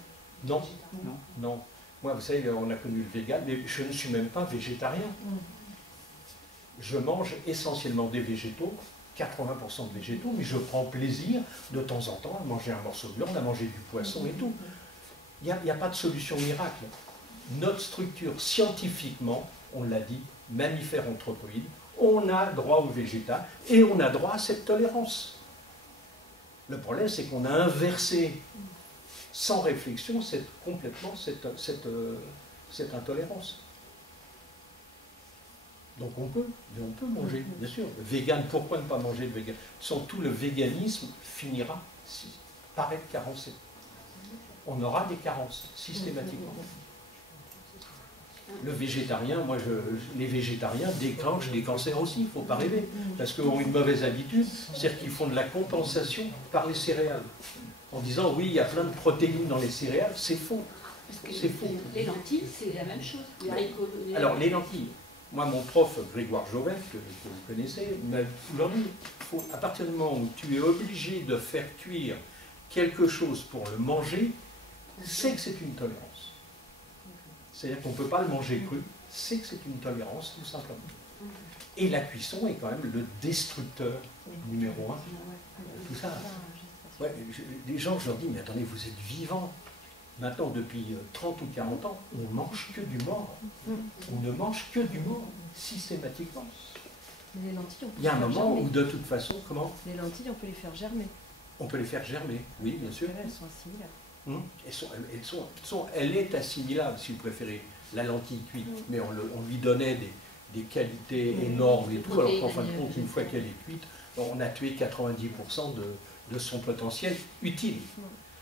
Non, Non. non. Moi, vous savez, on a connu le vegan, mais je ne suis même pas végétarien. Je mange essentiellement des végétaux, 80% de végétaux, mais je prends plaisir de temps en temps à manger un morceau de viande, à manger du poisson et tout. Il n'y a pas de solution miracle. Notre structure, scientifiquement, on l'a dit, mammifère anthropoïde, on a droit au végétal et on a droit à cette tolérance. Le problème, c'est qu'on a inversé, sans réflexion, complètement cette intolérance. Donc on peut manger, bien sûr. Le vegan, pourquoi ne pas manger le vegan? Sans tout le véganisme finira par être carencé. On aura des carences, systématiquement. Le végétarien, les végétariens déclenchent des cancers aussi, il ne faut pas rêver. Parce qu'ils ont une mauvaise habitude, c'est-à-dire qu'ils font de la compensation par les céréales. En disant, oui, il y a plein de protéines dans les céréales, c'est faux. C'est faux. Les lentilles, c'est la même chose. Les haricots, Alors, les lentilles. Moi, mon prof, Grégoire Jovet, que vous connaissez, m'a toujours dit, à partir du moment où tu es obligé de faire cuire quelque chose pour le manger, c'est que c'est une tolérance. C'est-à-dire qu'on ne peut pas le manger cru, c'est que c'est une tolérance, tout simplement. Et la cuisson est quand même le destructeur numéro un. Tout ça. Ouais, les gens, je leur dis, mais attendez, vous êtes vivants. Maintenant, depuis 30 ou 40 ans, on ne mange que du mort. On ne mange que du mort, systématiquement. Mais les lentilles, on peut Il y a un les faire moment germer. où, de toute façon, comment? Les lentilles, on peut les faire germer. On peut les faire germer, oui, bien sûr. Elles sont assimilables. Elle est assimilable, si vous préférez, la lentille cuite, mais on lui donnait des qualités énormes et tout, alors qu'en fin de compte, une fois qu'elle est cuite, on a tué 90% de son potentiel utile.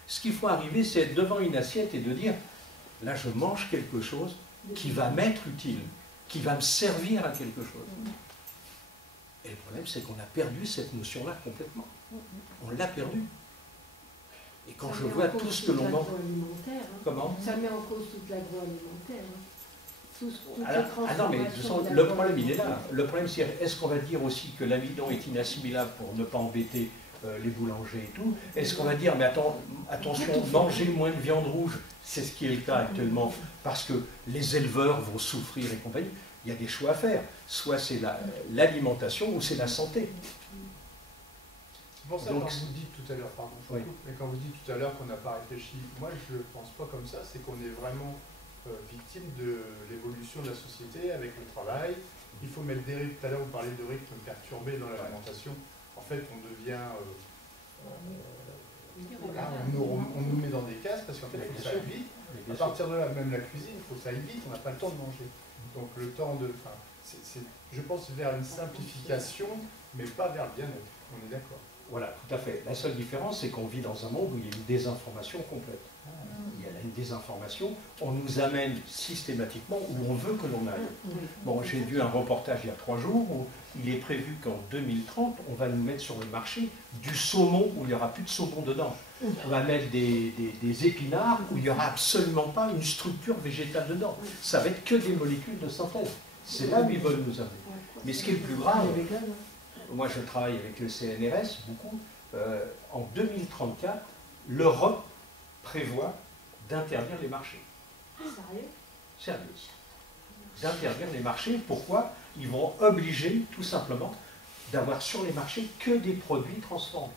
Ce qu'il faut arriver, c'est être devant une assiette et de dire, là je mange quelque chose qui va m'être utile, qui va me servir à quelque chose. Et le problème, c'est qu'on a perdu cette notion-là complètement. On l'a perdue. Et quand je vois tout ce que l'on mange... Comment? Ça met en cause toute l'agroalimentaire. Non, mais de toute façon, le problème, il est là. Le problème, c'est est-ce qu'on va dire aussi que l'amidon est inassimilable pour ne pas embêter les boulangers et tout? Est-ce qu'on va dire, mais attention, mangez moins de viande rouge? C'est ce qui est le cas actuellement, parce que les éleveurs vont souffrir et compagnie. Il y a des choix à faire. Soit c'est l'alimentation ou c'est la santé. C'est pour ça que quand vous dites tout à l'heure, pardon, je coupe, mais quand vous dites tout à l'heure qu'on n'a pas réfléchi, moi je ne pense pas comme ça, c'est qu'on est vraiment victime de l'évolution de la société avec le travail. Il faut mettre des rythmes, tout à l'heure vous parlez de rythmes perturbés dans l'alimentation. En fait, on devient... on nous met dans des cases parce qu'en fait, il faut que ça aille vite. À partir de là, même la cuisine, il faut que ça aille vite, on n'a pas le temps de manger. Donc le temps de... je pense vers une simplification, mais pas vers le bien-être. On est d'accord. Voilà, tout à fait. La seule différence, c'est qu'on vit dans un monde où il y a une désinformation complète. Il y a une désinformation, on nous amène systématiquement où on veut que l'on aille. Bon, j'ai vu un reportage il y a 3 jours où il est prévu qu'en 2030, on va nous mettre sur le marché du saumon où il n'y aura plus de saumon dedans. On va mettre des épinards où il n'y aura absolument pas une structure végétale dedans. Ça va être que des molécules de synthèse. C'est là où ils veulent nous amener. Mais ce qui est le plus grave, moi je travaille avec le CNRS beaucoup, en 2034, l'Europe prévoit d'interdire les marchés. Sérieux? Sérieux. D'interdire les marchés. Pourquoi? Ils vont obliger, tout simplement, d'avoir sur les marchés que des produits transformés.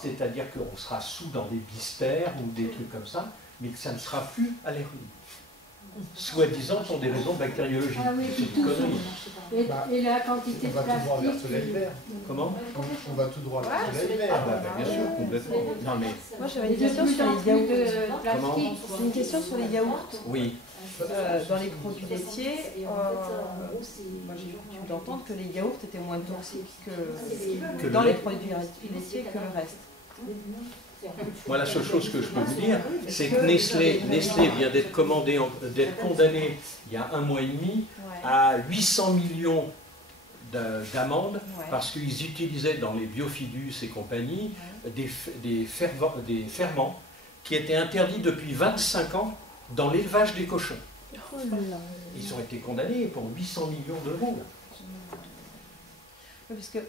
C'est-à-dire qu'on sera sous dans des bistères ou des trucs comme ça, mais que ça ne sera plus à l'air libre. Soi-disant pour des raisons bactériologiques. Ah oui, c'est une connerie. Et la quantité de On va tout droit vers le plastique. soleil vert. Comment? On va tout droit vers le soleil vert. Ah bah, bien sûr, complètement. Non mais, Moi, j'avais une question sur les yaourts. de Comment? plastique. C'est une question sur les yaourts. oui. Dans les produits laitiers, moi j'ai eu l'habitude d'entendre que les yaourts étaient moins toxiques Que dans le les lait. produits laitiers que le reste. Moi, la seule chose que je peux vous dire, c'est que Nestlé vient d'être condamné il y a 1 mois et demi à 800 millions d'amendes parce qu'ils utilisaient dans les biofidus et compagnie des ferments qui était interdit depuis 25 ans dans l'élevage des cochons. Ils ont été condamnés pour 800 millions d'euros. Parce que,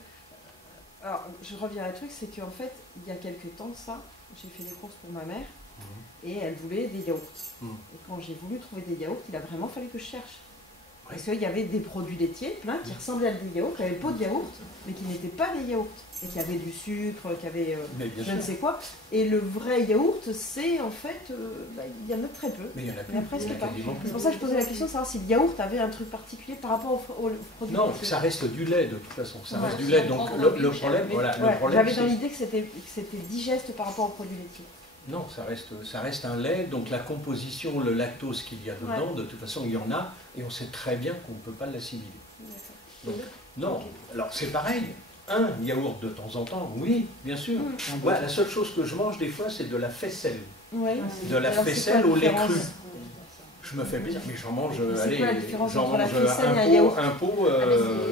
alors, je reviens à un truc, c'est qu'en fait, il y a quelques temps, ça, j'ai fait des courses pour ma mère, et elle voulait des yaourts. Et quand j'ai voulu trouver des yaourts, il a vraiment fallu que je cherche. Parce qu'il y avait des produits laitiers, plein, qui ressemblaient à des yaourts, qui avaient le pot de yaourt, mais qui n'étaient pas des yaourts. Et qui avaient du sucre, qui avaient je ne sais quoi. Et le vrai yaourt, c'est en fait, il y en a très peu. Mais il y en a plus. Il y en a presque pas. C'est pour ça que je posais la question de savoir si le yaourt avait un truc particulier par rapport aux produits non, laitiers. ça reste du lait de toute façon. Ça reste du lait. Donc le problème, voilà, le problème. J'avais dans l'idée que c'était digeste par rapport aux produits laitiers. Non, ça reste un lait, donc la composition, le lactose qu'il y a dedans, de toute façon il y en a, et on sait très bien qu'on ne peut pas l'assimiler. Non, alors c'est pareil, un yaourt de temps en temps, oui, bien sûr. Ouais, la seule chose que je mange des fois, c'est de la faisselle. De la faisselle au lait cru. Je me fais plaisir, mais j'en mange, allez, j'en mange un pot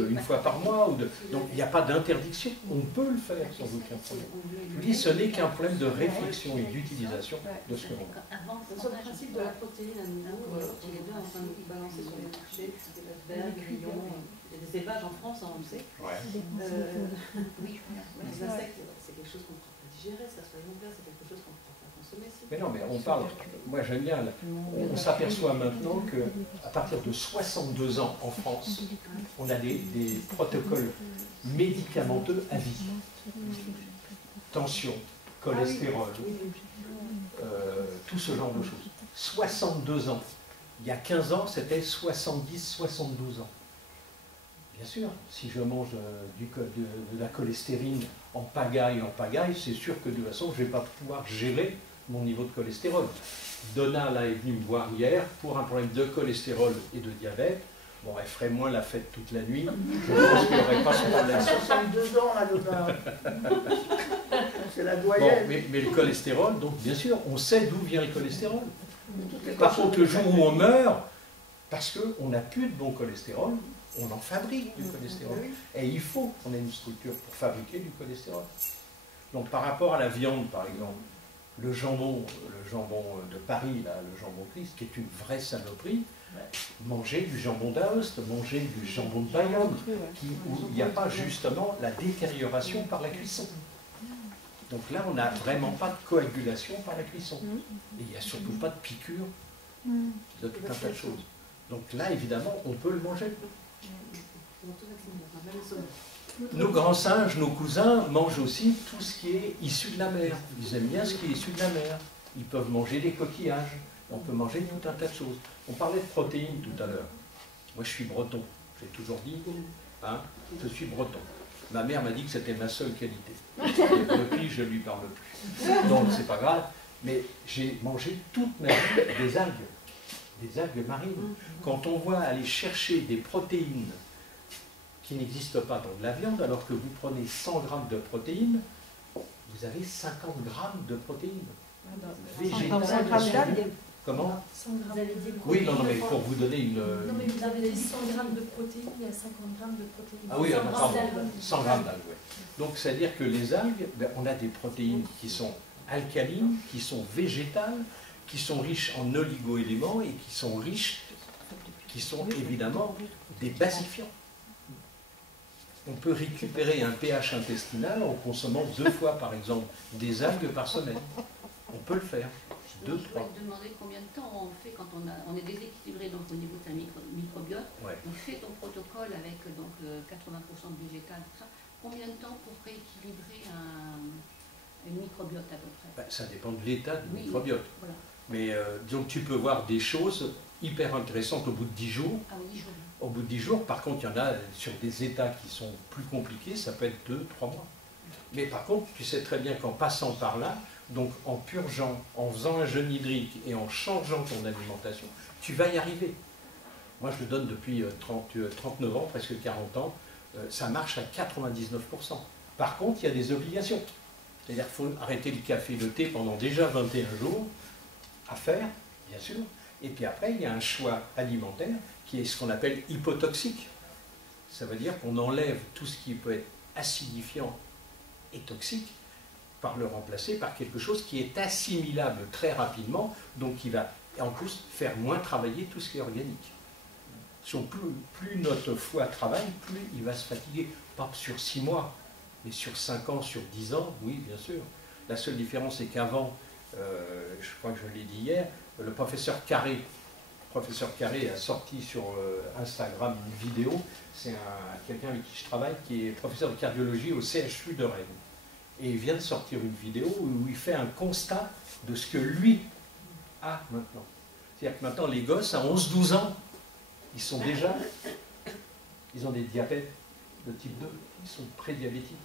une fois par mois. Donc il n'y a pas d'interdiction, on peut le faire sans aucun problème. Je vous dis, ce n'est qu'un problème de réflexion et d'utilisation de ce que l'on a. Sur le principe de la protéine à nouveau, on est bien en train de balancer sur les marchés, des Lasberg, des Lyon, il y a des élevages en France, on le sait. Les insectes, c'est quelque chose qu'on ne peut pas digérer, ça soit alimentaire, c'est quelque chose qu'on ne peut pas consommer. Mais non, mais on parle, moi j'aime bien, on s'aperçoit maintenant qu'à partir de 62 ans en France, on a des protocoles médicamenteux à vie. Tension, cholestérol, tout ce genre de choses. 62 ans. Il y a 15 ans, c'était 70, 72 ans. Bien sûr, si je mange de la cholestérine en pagaille, c'est sûr que de toute façon, je ne vais pas pouvoir gérer mon niveau de cholestérol. Donna là, est venue me voir hier pour un problème de cholestérol et de diabète. Bon, elle ferait moins la fête toute la nuit. Je pense qu'il n'y aurait pas ce problème. 62 ans, là, Donna. C'est la doyenne. Bon, mais le cholestérol, donc bien sûr, on sait d'où vient le cholestérol. Par contre, le jour où on meurt, parce qu'on n'a plus de bon cholestérol, on en fabrique du cholestérol. Et il faut qu'on ait une structure pour fabriquer du cholestérol. Donc par rapport à la viande, par exemple, le jambon de Paris, là, le jambon Christ, qui est une vraie saloperie, manger du jambon d'Aoste, manger du jambon de Bayonne, où il n'y a pas justement la détérioration par la cuisson. Donc là, on n'a vraiment pas de coagulation par la cuisson. Et il n'y a surtout pas de piqûre de tout un tas de choses. Donc là, évidemment, on peut le manger. Nos grands singes, nos cousins, mangent aussi tout ce qui est issu de la mer. Ils aiment bien ce qui est issu de la mer. Ils peuvent manger des coquillages. On peut manger tout un tas de choses. On parlait de protéines tout à l'heure. Moi, je suis breton. J'ai toujours dit, hein, je suis breton. Ma mère m'a dit que c'était ma seule qualité. Depuis, je ne lui parle plus. Donc, c'est pas grave. Mais j'ai mangé toute ma vie des algues marines. Quand on voit aller chercher des protéines qui n'existent pas dans de la viande, alors que vous prenez 100 grammes de protéines, vous avez 50 grammes de protéines. Végétales. 100 grammes d'algues. Comment? 100 grammes. Vous avez dit Oui, non, mais pour vous donner une... Non, mais vous avez dit 100 grammes de protéines, il y a 50 grammes de protéines. Ah oui, 100 pardon, grammes 100 grammes d'algues, oui. Donc, c'est-à-dire que les algues, ben, on a des protéines qui sont alcalines, qui sont végétales, qui sont riches en oligo-éléments et qui sont riches, qui sont évidemment des basifiants. On peut récupérer un pH intestinal en consommant 2 fois, par exemple, des algues par semaine. On peut le faire. Je voulais te demander combien de temps on fait quand on est déséquilibré donc, au niveau de sa microbiote. On fait ton protocole avec donc, 80% de végétal, tout ça. Combien de temps pour rééquilibrer une microbiote à peu près? Ben, ça dépend de l'état du microbiote. Voilà. Mais donc tu peux voir des choses hyper intéressantes au bout de 10 jours. Ah oui, 10 jours. Au bout de 10 jours, par contre, il y en a sur des états qui sont plus compliqués, ça peut être 2-3 mois. Mais par contre, tu sais très bien qu'en passant par là, donc en purgeant, en faisant un jeûne hydrique et en changeant ton alimentation, tu vas y arriver. Moi, je le donne depuis 39 ans, presque 40 ans, ça marche à 99%. Par contre, il y a des obligations. C'est-à-dire qu'il faut arrêter le café et le thé pendant déjà 21 jours, à faire, bien sûr. Et puis après, il y a un choix alimentaire qui est ce qu'on appelle hypotoxique. Ça veut dire qu'on enlève tout ce qui peut être acidifiant et toxique par le remplacer par quelque chose qui est assimilable très rapidement, donc qui va en plus faire moins travailler tout ce qui est organique. Plus notre foie travaille, plus il va se fatiguer. Pas sur 6 mois, mais sur 5 ans, sur 10 ans, oui, bien sûr. La seule différence, c'est qu'avant, je crois que je l'ai dit hier, le professeur Carré a sorti sur Instagram une vidéo. C'est quelqu'un avec qui je travaille, qui est professeur de cardiologie au CHU de Rennes. Et il vient de sortir une vidéo où il fait un constat de ce que lui a maintenant. C'est-à-dire que maintenant, les gosses, à 11-12 ans, ils ont des diabètes de type 2, ils sont prédiabétiques.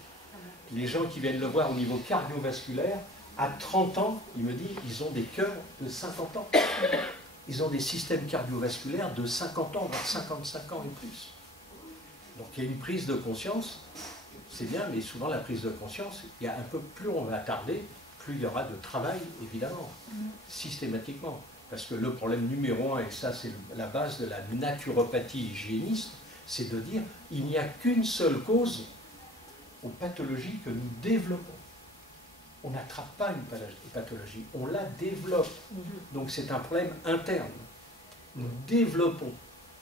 Les gens qui viennent le voir au niveau cardiovasculaire, à 30 ans, il me dit, ils ont des cœurs de 50 ans. Ils ont des systèmes cardiovasculaires de 50 ans, voire 55 ans et plus. Donc il y a une prise de conscience, c'est bien, mais souvent la prise de conscience, il y a un peu plus on va tarder, plus il y aura de travail, évidemment, systématiquement. Parce que le problème numéro 1, et ça c'est la base de la naturopathie hygiéniste, c'est de dire il n'y a qu'une seule cause aux pathologies que nous développons. On n'attrape pas une pathologie, on la développe. Donc c'est un problème interne. Nous développons.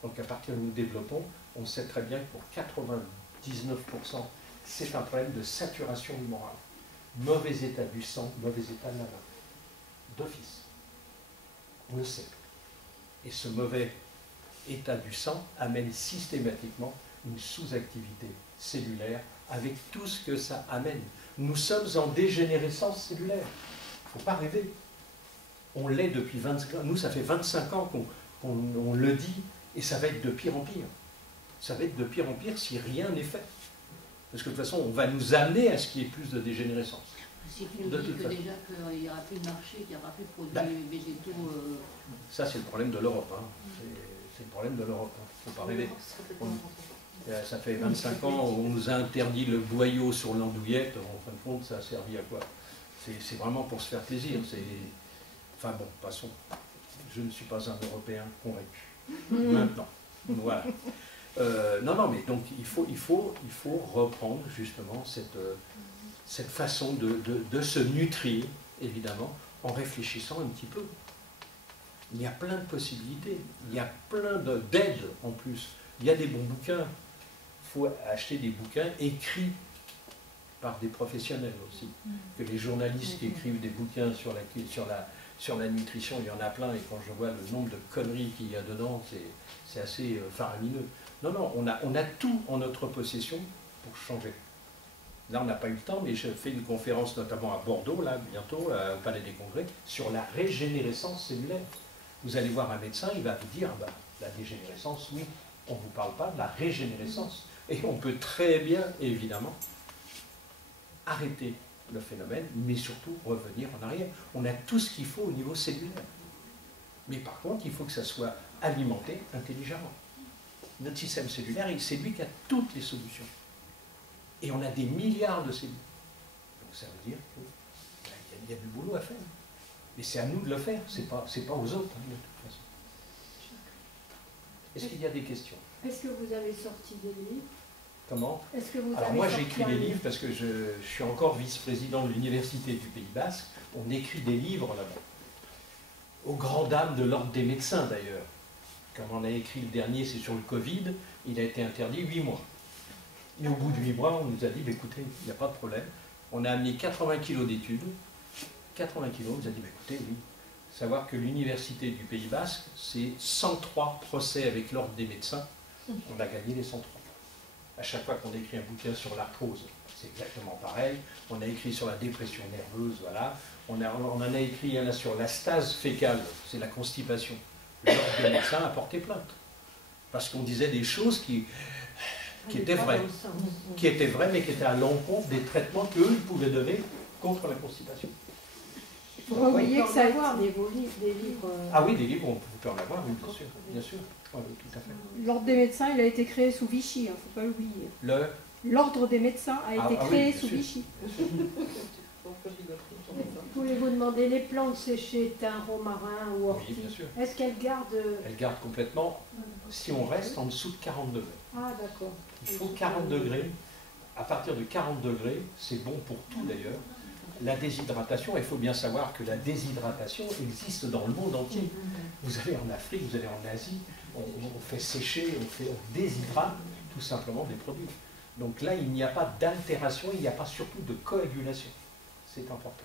Donc à partir de nous développons, on sait très bien que pour 99%, c'est un problème de saturation humorale. Mauvais état du sang, mauvais état de la main. D'office. On le sait. Et ce mauvais état du sang amène systématiquement une sous-activité cellulaire avec tout ce que ça amène. Nous sommes en dégénérescence cellulaire. Il ne faut pas rêver. On l'est depuis 25 ans. Nous, ça fait 25 ans qu'on le dit, et ça va être de pire en pire. Ça va être de pire en pire si rien n'est fait. Parce que de toute façon, on va nous amener à ce qu'il y ait plus de dégénérescence. Si tu nous dis que déjà qu'il n'y aura plus de marché, qu'il n'y aura plus de produits végétaux... Ça, c'est le problème de l'Europe. Hein. C'est le problème de l'Europe. Il ne faut pas rêver. Ça fait 25 ans, on nous a interdit le boyau sur l'andouillette. En fin de compte, ça a servi à quoi? C'est vraiment pour se faire plaisir. Enfin bon, passons. Je ne suis pas un Européen convaincu. Maintenant. Voilà. Non, mais donc il faut reprendre justement cette façon de se nutrir, évidemment, en réfléchissant un petit peu. Il y a plein de possibilités, il y a plein d'aides en plus. Il y a des bons bouquins. Il faut acheter des bouquins écrits par des professionnels aussi. Que les journalistes qui écrivent des bouquins sur la nutrition, il y en a plein, et quand je vois le nombre de conneries qu'il y a dedans, c'est assez faramineux. Non, on a tout en notre possession pour changer. Là, on n'a pas eu le temps, mais je fais une conférence notamment à Bordeaux, là, bientôt, au Palais des Congrès, sur la régénérescence cellulaire. Vous allez voir un médecin, il va vous dire, la dégénérescence, oui, on ne vous parle pas de la régénérescence. Et on peut très bien, évidemment, arrêter le phénomène, mais surtout revenir en arrière. On a tout ce qu'il faut au niveau cellulaire. Mais par contre, il faut que ça soit alimenté intelligemment. Notre système cellulaire, c'est lui qui a toutes les solutions. Et on a des milliards de cellules. Donc ça veut dire qu'il y a du boulot à faire. Mais c'est à nous de le faire, c'est pas aux autres, hein, de toute façon. Est-ce qu'il y a des questions? Est-ce que vous avez sorti des livres? Comment? Est-ce que vous Alors avez moi sorti j'écris des livres parce que je suis encore vice-président de l'Université du Pays Basque. On écrit des livres là-bas. Aux grandes dames de l'ordre des médecins d'ailleurs. Comme on a écrit le dernier, c'est sur le Covid, il a été interdit 8 mois. Et au bout de 8 mois, on nous a dit, écoutez, il n'y a pas de problème. On a amené 80 kilos d'études. 80 kilos, on nous a dit, écoutez, oui. Savoir que l'Université du Pays Basque, c'est 103 procès avec l'ordre des médecins. On a gagné les 103. À chaque fois qu'on écrit un bouquin sur l'arthrose, c'est exactement pareil. On a écrit sur la dépression nerveuse, voilà. On en a écrit, il y en a sur la stase fécale, c'est la constipation. L'ordre des médecins a porté plainte. Parce qu'on disait des choses qui étaient vraies. Qui étaient vraies, mais qui étaient à l'encontre des traitements qu'eux pouvaient donner contre la constipation. Vous voyez que ça avoir des livres. Ah oui, des livres, on peut en avoir, oui, bien sûr. Bien sûr. Oui, tout à fait. L'Ordre des médecins, il a été créé sous Vichy, il ne faut pas l'oublier. L'Ordre des médecins a été créé sous Vichy. Voulez-vous demander les plantes séchées, thym, romarin ou ortie? Oui, bien sûr. Est-ce qu'elles gardent... Elles gardent complètement, si on reste en dessous de 40 degrés. Ah d'accord. Il faut 40 degrés. À partir de 40 degrés, c'est bon pour tout d'ailleurs. la déshydratation, il faut bien savoir que la déshydratation existe dans le monde entier. Vous allez en Afrique, vous allez en Asie, on fait sécher, on déshydrate tout simplement des produits. Donc là, il n'y a pas d'altération, il n'y a pas surtout de coagulation. C'est important.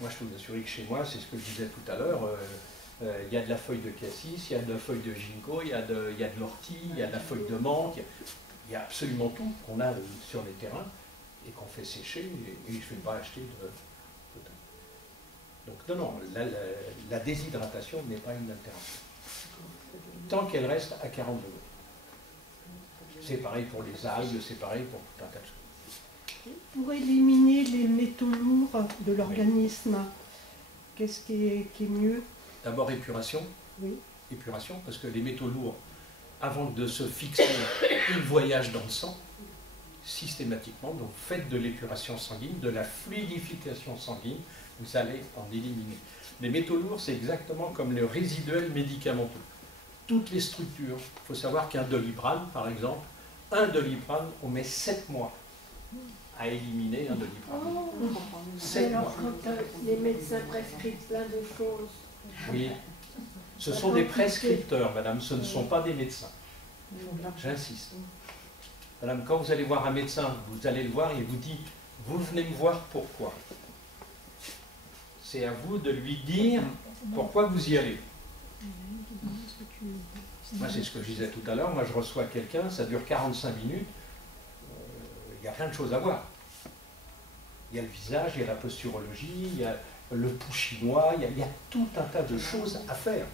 Moi, je peux vous assurer que chez moi, c'est ce que je disais tout à l'heure, il y a de la feuille de cassis, il y a de la feuille de ginkgo, il y a de l'ortie, il y a de la feuille de menthe, il y a absolument tout qu'on a sur les terrains et qu'on fait sécher, et je ne vais pas acheter de... Donc non, la déshydratation n'est pas une altération. Tant qu'elle reste à 40 degrés. C'est pareil pour les algues, c'est pareil pour tout un tas de choses. Pour éliminer les métaux lourds de l'organisme, qu'est-ce qui est mieux? D'abord épuration. Oui. Épuration, parce que les métaux lourds, avant de se fixer, ils voyagent dans le sang, systématiquement. Donc faites de l'épuration sanguine, de la fluidification sanguine, vous allez en éliminer. Les métaux lourds, c'est exactement comme le résiduel médicamenteux. Toutes les structures, il faut savoir qu'un Doliprane, par exemple, un Doliprane, on met 7 mois à éliminer un Doliprane. 7 mois. Quand les médecins prescrivent plein de choses. Oui, ce sont des prescripteurs, madame, ce ne sont pas des médecins. J'insiste. Madame, quand vous allez voir un médecin, vous allez le voir et il vous dit, vous venez me voir pourquoi? C'est à vous de lui dire pourquoi vous y allez. Moi, c'est ce que je disais tout à l'heure, moi je reçois quelqu'un, ça dure 45 minutes, il y a plein de choses à voir. Il y a le visage, il y a la posturologie, il y a le pouls chinois, il y a tout un tas de choses à faire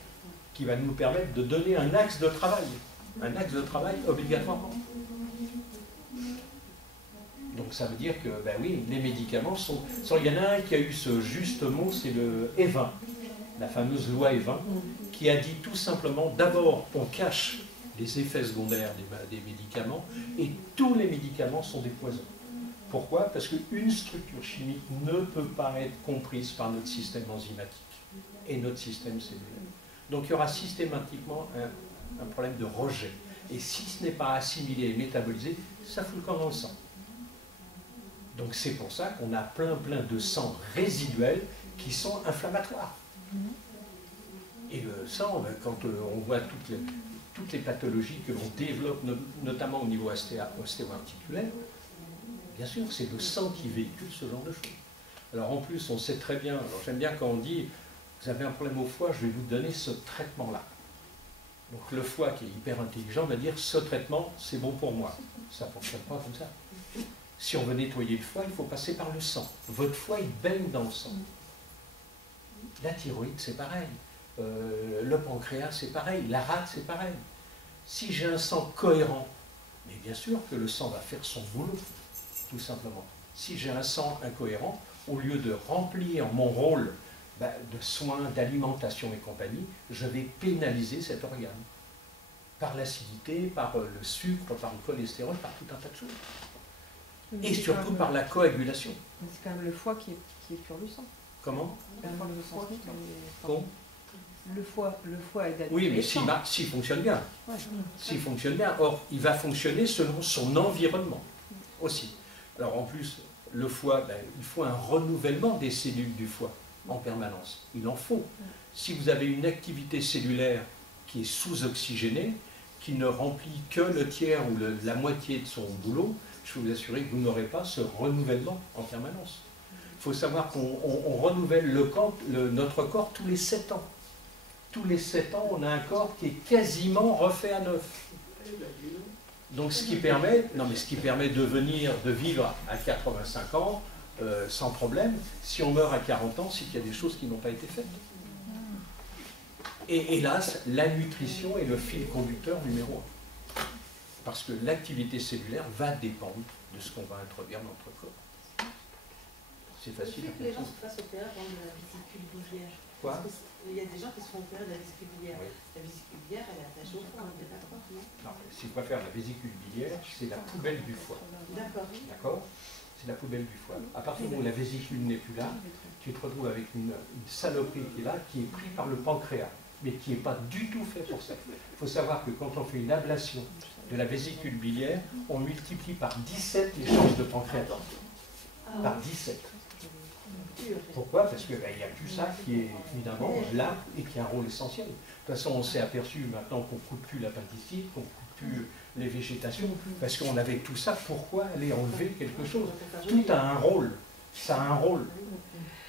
qui va nous permettre de donner un axe de travail obligatoirement. Donc ça veut dire que, ben oui, les médicaments sont... Il y en a un qui a eu ce juste mot, c'est le Evin, la fameuse loi Evin, qui a dit tout simplement, d'abord, on cache les effets secondaires des médicaments, et tous les médicaments sont des poisons. Pourquoi? Parce qu'une structure chimique ne peut pas être comprise par notre système enzymatique et notre système cellulaire. Donc il y aura systématiquement un problème de rejet. Et si ce n'est pas assimilé et métabolisé, ça fout le camp dans le sang. Donc c'est pour ça qu'on a plein de sang résiduels qui sont inflammatoires. Et le sang, quand on voit toutes les pathologies que l'on développe, notamment au niveau ostéo-articulaire, bien sûr, c'est le sang qui véhicule ce genre de choses. Alors en plus, on sait très bien, alors j'aime bien quand on dit, vous avez un problème au foie, je vais vous donner ce traitement-là. Donc le foie, qui est hyper intelligent, va dire, ce traitement, c'est bon pour moi. Ça ne fonctionne pas comme ça. Si on veut nettoyer le foie, il faut passer par le sang. Votre foie, il baigne dans le sang. La thyroïde, c'est pareil. Le pancréas, c'est pareil. La rate, c'est pareil. Si j'ai un sang cohérent, mais bien sûr que le sang va faire son boulot, tout simplement. Si j'ai un sang incohérent, au lieu de remplir mon rôle de soins, d'alimentation et compagnie, je vais pénaliser cet organe. Par l'acidité, par le sucre, par le cholestérol, par tout un tas de choses. Et surtout par la coagulation. C'est quand même le foie qui épure le sang. Comment? Le foie est d'être. Oui, mais s'il fonctionne bien. Ouais. S'il fonctionne bien. Or, il va fonctionner selon son environnement aussi. Alors en plus, le foie, il faut un renouvellement des cellules du foie en permanence. Il en faut. Si vous avez une activité cellulaire qui est sous-oxygénée, qui ne remplit que le tiers ou la moitié de son boulot, je peux vous assurer que vous n'aurez pas ce renouvellement en permanence. Il faut savoir qu'on renouvelle notre corps tous les 7 ans. Tous les 7 ans, on a un corps qui est quasiment refait à neuf. Donc ce qui permet de vivre à 85 ans sans problème. Si on meurt à 40 ans, c'est qu'il y a des choses qui n'ont pas été faites. Et hélas, la nutrition est le fil conducteur numéro 1. Parce que l'activité cellulaire va dépendre de ce qu'on va introduire dans notre corps. C'est facile. Il faut que les gens se fassent opérer dans la vésicule biliaire. Quoi? Il y a des gens qui se font opérer de la vésicule biliaire. Oui. La vésicule biliaire, elle est attachée au foie, on est d'accord, non? Non, s'il faut faire la vésicule biliaire, c'est la poubelle du foie. D'accord. D'accord? C'est la poubelle du foie. À partir du moment où la vésicule n'est plus là, tu te retrouves avec une saloperie qui est là, qui est prise par le pancréas, mais qui n'est pas du tout fait pour ça. Il faut savoir que quand on fait une ablation de la vésicule biliaire, on multiplie par 17 les chances de pancréatite. Par 17. Pourquoi? Parce qu'il n'y a plus ça qui est évidemment là et qui a un rôle essentiel. De toute façon, on s'est aperçu maintenant qu'on ne coupe plus la pâtisserie, qu'on ne coupe plus les végétations, parce qu'on avait tout ça, pourquoi aller enlever quelque chose? Tout a un rôle, ça a un rôle,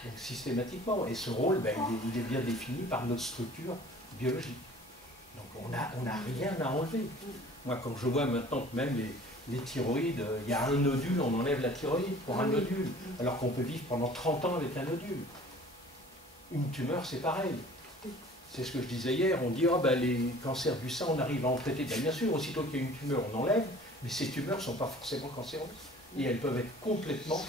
donc systématiquement, et ce rôle, il est bien défini par notre structure biologique. Donc on n'a rien à enlever. Moi, quand je vois maintenant que même les thyroïdes, il y a un nodule, on enlève la thyroïde pour un nodule, alors qu'on peut vivre pendant 30 ans avec un nodule. Une tumeur, c'est pareil. C'est ce que je disais hier, on dit les cancers du sein, on arrive à en traiter. Bien sûr, aussitôt qu'il y a une tumeur, on enlève, mais ces tumeurs ne sont pas forcément cancéreuses. Et elles peuvent être complètement...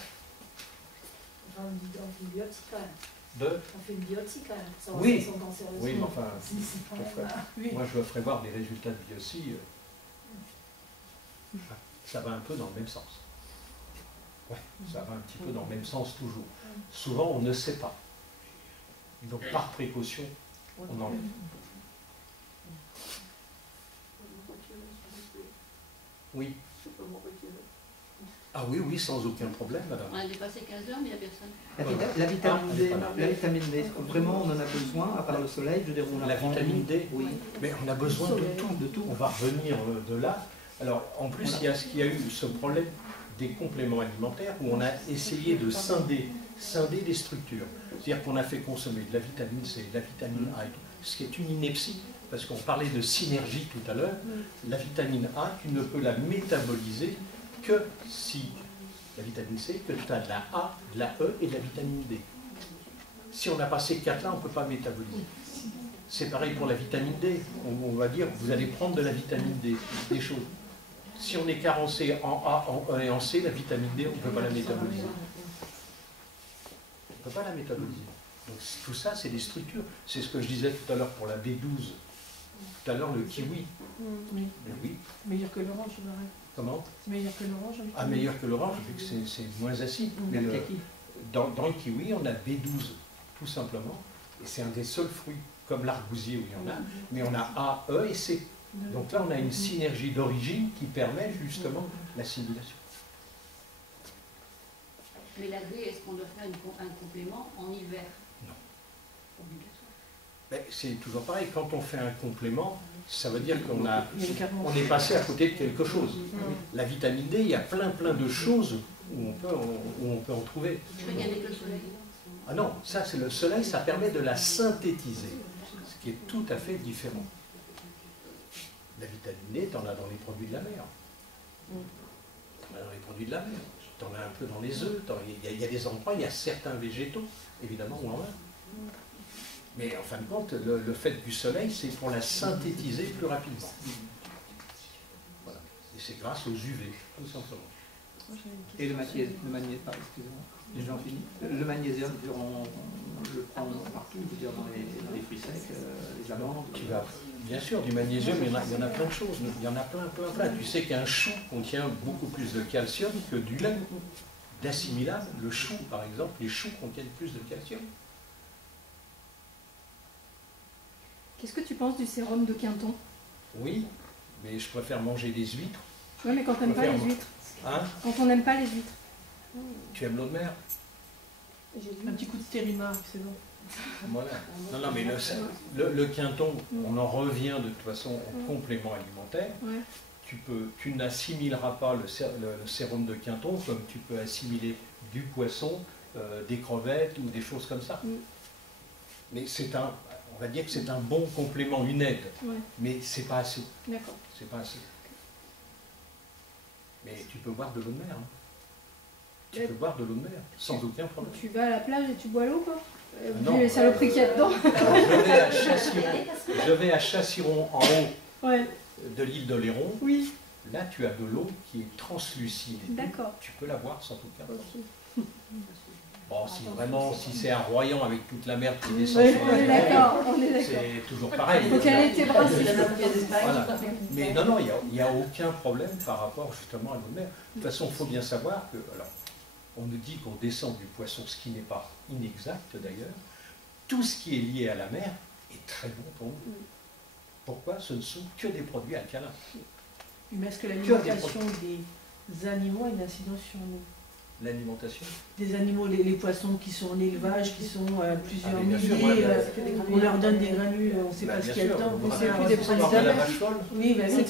Enfin, on fait une biopsie quand même. On fait une biopsie quand même. Oui, sont cancéreuses. Oui, mais enfin, moi je me ferai voir des résultats de biopsie. Ça va un peu dans le même sens. Ouais, ça va un petit peu dans le même sens toujours. Souvent, on ne sait pas. Donc, par précaution, on enlève. Oui. Ah oui, sans aucun problème, madame. On a dépassé 15 heures, mais il n'y a personne. La vitamine D, vraiment on en a besoin, à part le soleil, je veux dire, on la vitamine D, oui. Mais on a besoin de tout. On va revenir de là. Alors, en plus, il y a eu ce problème des compléments alimentaires où on a essayé de scinder les structures. C'est-à-dire qu'on a fait consommer de la vitamine C, de la vitamine A, ce qui est une ineptie, parce qu'on parlait de synergie tout à l'heure. La vitamine A, tu ne peux la métaboliser que si, la vitamine C, que tu as de la A, de la E et de la vitamine D. Si on n'a pas ces quatre-là, on ne peut pas métaboliser. C'est pareil pour la vitamine D. On va dire, vous allez prendre de la vitamine D, des choses. Si on est carencé en A, en E et en C, la vitamine D, on ne peut pas la métaboliser. On ne peut pas la métaboliser. Donc tout ça, c'est des structures. C'est ce que je disais tout à l'heure pour la B12. Tout à l'heure, le kiwi. Oui. Oui. Meilleur que l'orange, je dirais. Comment? C'est meilleur que l'orange. Ah, meilleur que l'orange, vu que c'est moins acide. Mais dans le kiwi, on a B12, tout simplement. Et c'est un des seuls fruits, comme l'argousier où il y en a, mais on a A, E et C. Donc là, on a une synergie d'origine qui permet justement l'assimilation. Mais la D, est-ce qu'on doit faire un complément en hiver? Non. C'est toujours pareil, quand on fait un complément, ça veut dire qu'on est passé à côté de quelque chose. La vitamine D, il y a plein de choses où on peut en trouver. Je veux dire avec le soleil. Ah non, ça c'est le soleil, ça permet de la synthétiser, ce qui est tout à fait différent. La vitamine D, tu en as dans les produits de la mer. Tu en as dans les produits de la mer. Tu en as un peu dans les œufs. Il y a des endroits, il y a certains végétaux, évidemment, où on en a. Mais en fin de compte, le fait du soleil, c'est pour la synthétiser plus rapidement. Voilà. Et c'est grâce aux UV, tout simplement. Et le magnésium, excusez-moi, j'en finis. Le magnésium, on le prend partout, je veux dire, dans les fruits secs, les amandes. Bien sûr, du magnésium, il y en a plein de choses. Il y en a plein. Tu sais qu'un chou contient beaucoup plus de calcium que du lait. D'assimilable, le chou, par exemple, les choux contiennent plus de calcium. Qu'est-ce que tu penses du sérum de Quinton? Oui, mais je préfère manger des huîtres. Oui, mais quand on n'aime pas les huîtres. Hein? Quand on n'aime pas les huîtres. Tu aimes l'eau de mer? Un petit coup de stérimar, c'est bon. Voilà. Non, mais le Quinton, on en revient de toute façon au complément alimentaire. Ouais. Tu n'assimileras pas le sérum de Quinton comme tu peux assimiler du poisson, des crevettes ou des choses comme ça. Mais on va dire que c'est un bon complément, une aide, mais c'est pas assez. D'accord. C'est pas assez. Mais tu peux boire de l'eau de mer. Hein. Tu peux boire de l'eau de mer, sans aucun problème. Tu vas à la plage et tu bois l'eau, quoi? Non, les saloperies qu'il y a dedans. Je vais à Chassiron, en haut de l'île d'Oléron. Oui. Là, tu as de l'eau qui est translucide. D'accord. Tu peux la boire sans aucun problème. Bon, si c'est un Royan avec toute la merde qui descend sur on est d'accord. c'est toujours pareil. Il faut qu'elle ait été brassée. Voilà. Mais non, il n'y a aucun problème par rapport justement à l'eau de mer. De toute façon, il faut bien savoir que, alors, on nous dit qu'on descend du poisson, ce qui n'est pas inexact d'ailleurs. Tout ce qui est lié à la mer est très bon pour nous. Pourquoi? Ce ne sont que des produits alcalins. Mais est-ce que l'alimentation des animaux a une incidence sur nous? L'alimentation. Des animaux, les poissons qui sont en élevage, qui sont plusieurs sûr, milliers, on leur donne des granules, on ne sait pas ce qu'il y a dedans. C'est plus des produits de la mer. Oui, ben, c'est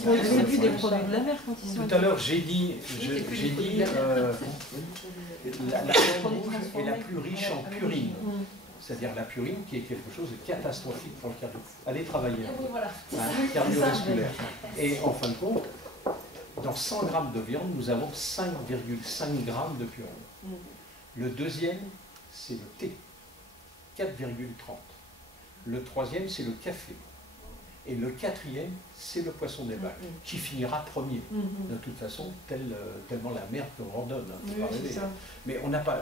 plus des produits de la mer quand ils sont. Tout à l'heure, j'ai dit la viande rouge est la plus riche en purine. C'est-à-dire la purine qui est quelque chose de catastrophique pour le cardio. Allez travailler. Cardiovasculaire. Et en fin de compte, dans 100 grammes de viande, nous avons 5,5 grammes de purine. Le deuxième, c'est le thé, 4,30. Le troisième, c'est le café. Et le quatrième, c'est le poisson d'émail, qui finira premier. De toute façon, tellement la merde qu'on leur donne. Mais on n'a pas...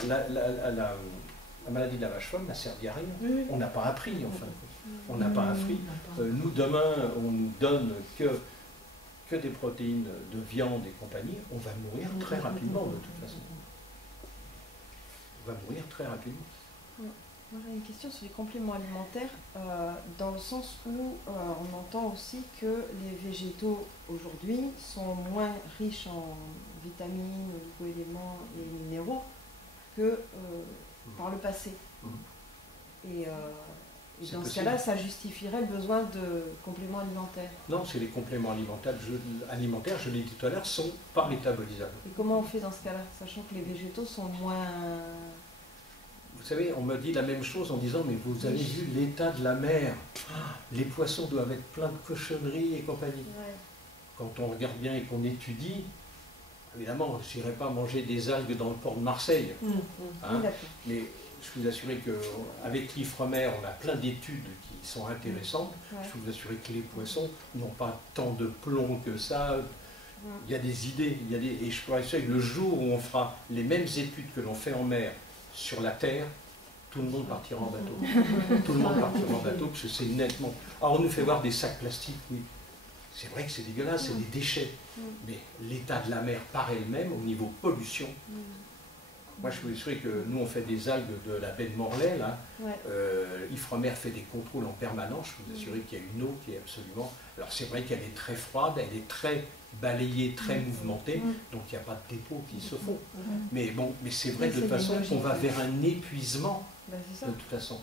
La maladie de la vache folle n'a servi à rien. On n'a pas appris, en fin de compte. On n'a pas appris. Nous, demain, on nous donne que des protéines de viande et compagnie, on va mourir très rapidement, de toute façon. On va mourir très rapidement. Moi, j'ai une question sur les compléments alimentaires, dans le sens où on entend aussi que les végétaux, aujourd'hui, sont moins riches en vitamines, oligo-éléments et minéraux que par le passé. Et dans ce cas-là, ça justifierait le besoin de compléments alimentaires. Non, c'est les compléments alimentaires, je l'ai dit tout à l'heure, sont pas métabolisables. Et comment on fait dans ce cas-là, sachant que les végétaux sont moins... Vous savez, on me dit la même chose en disant, mais vous avez vu l'état de la mer, les poissons doivent être pleins de cochonneries et compagnie. Quand on regarde bien et qu'on étudie, évidemment, je n'irai pas manger des algues dans le port de Marseille. Mais je peux vous assurer qu'avec l'Ifremer, on a plein d'études qui sont intéressantes. Je peux vous assurer que les poissons n'ont pas tant de plomb que ça. Il y a des idées, et je peux vous assurer que le jour où on fera les mêmes études que l'on fait en mer sur la Terre, tout le monde partira en bateau. Tout le monde partira en bateau, parce que c'est nettement... Alors on nous fait voir des sacs plastiques, oui. C'est vrai que c'est dégueulasse, c'est des déchets. Mais l'état de la mer par elle-même, au niveau pollution, moi je peux vous assurer que nous on fait des algues de la baie de Morlaix, là. Ifremer fait des contrôles en permanence, je peux vous assurer qu'il y a une eau qui est absolument... Alors c'est vrai qu'elle est très froide, elle est très balayée, très mouvementée, donc il n'y a pas de dépôts qui se font. Mais bon, mais c'est vrai de toute façon qu'on va vers un épuisement, de toute façon,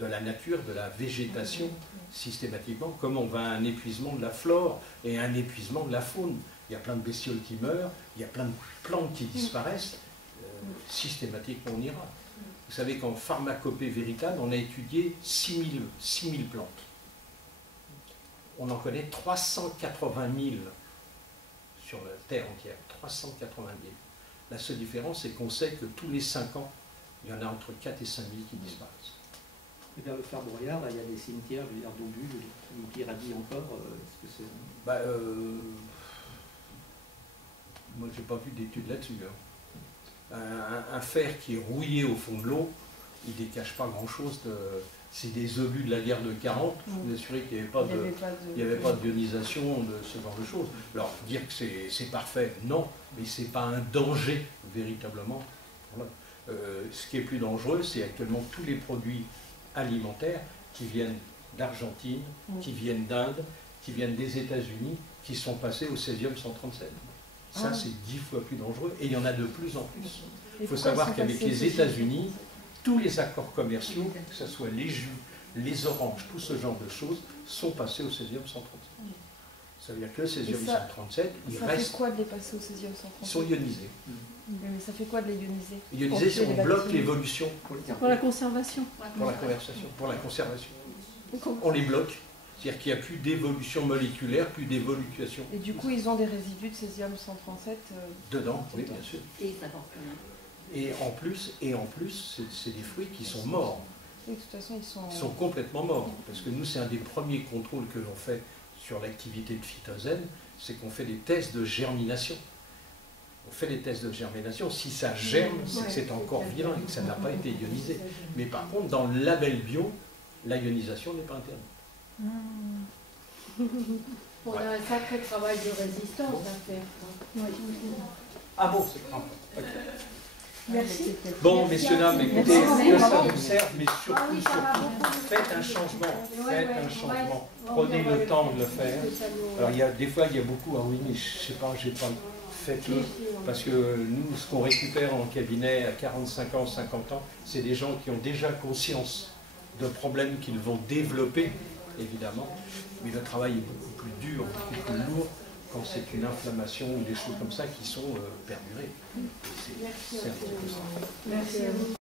de la nature, de la végétation, systématiquement, comme on va à un épuisement de la flore et un épuisement de la faune. Il y a plein de bestioles qui meurent, il y a plein de plantes qui disparaissent, systématiquement on ira. Vous savez qu'en pharmacopée véritable, on a étudié 6000 plantes. On en connaît 380 000 sur la Terre entière, 380 000. La seule différence, c'est qu'on sait que tous les 5 ans, il y en a entre 4 et 5 000 qui disparaissent. Et vers le phare Brouillard, il y a des cimetières, je veux dire, d'obus qui radient encore. Est-ce que c'est... Moi, je n'ai pas vu d'études là-dessus. Un fer qui est rouillé au fond de l'eau, il ne dégage pas grand-chose. C'est des obus de la guerre de 40. Je vous assurer qu'il n'y avait pas d'ionisation de ce genre de choses. Alors, dire que c'est parfait, non, mais ce n'est pas un danger, véritablement. Voilà. Ce qui est plus dangereux, c'est actuellement tous les produits alimentaires qui viennent d'Argentine, qui viennent d'Inde, qui viennent des États-Unis, qui sont passés au césium 137. Ça, c'est 10 fois plus dangereux, et il y en a de plus en plus. Il faut savoir qu'avec les États-Unis, tous les accords commerciaux, que ce soit les jus, les oranges, tout ce genre de choses, sont passés au césium 137. Ça veut dire que le césium 137, il reste... Ça fait quoi de les passer au césium 137? Ils sont ionisés. Mais ça fait quoi de les ioniser? Ioniser, c'est on bloque l'évolution. Pour la conservation. Pour la conservation. On les bloque. C'est-à-dire qu'il n'y a plus d'évolution moléculaire, plus d'évolution. Et du coup, ils ont des résidus de césium 137 dedans, oui, bien sûr. Et ça porte rien. Et en plus, c'est des fruits qui sont morts. Oui, de toute façon, ils sont complètement morts. Parce que nous, c'est un des premiers contrôles que l'on fait sur l'activité de phytosène, c'est qu'on fait des tests de germination. On fait des tests de germination. Si ça germe, c'est que c'est encore vivant et que ça n'a pas été ionisé. Mais par contre, dans le label bio, la ionisation n'est pas interdite. On a un sacré travail de résistance à faire. Ah bon, c'est grave. Okay. Merci. Bon, messieurs, dames, écoutez, que ça vous serve, mais surtout, faites un changement. Faites un changement. Prenez le temps de le faire. Alors, des fois, il y a beaucoup, ah oui, mais je sais pas, j'ai pas... faites-le. Parce que nous, ce qu'on récupère en cabinet à 45 ans, 50 ans, c'est des gens qui ont déjà conscience de problèmes qu'ils vont développer, évidemment. Mais le travail est beaucoup plus dur, beaucoup plus lourd quand c'est une inflammation ou des choses comme ça qui sont perdurées. C'est un petit peu ça. Merci à vous.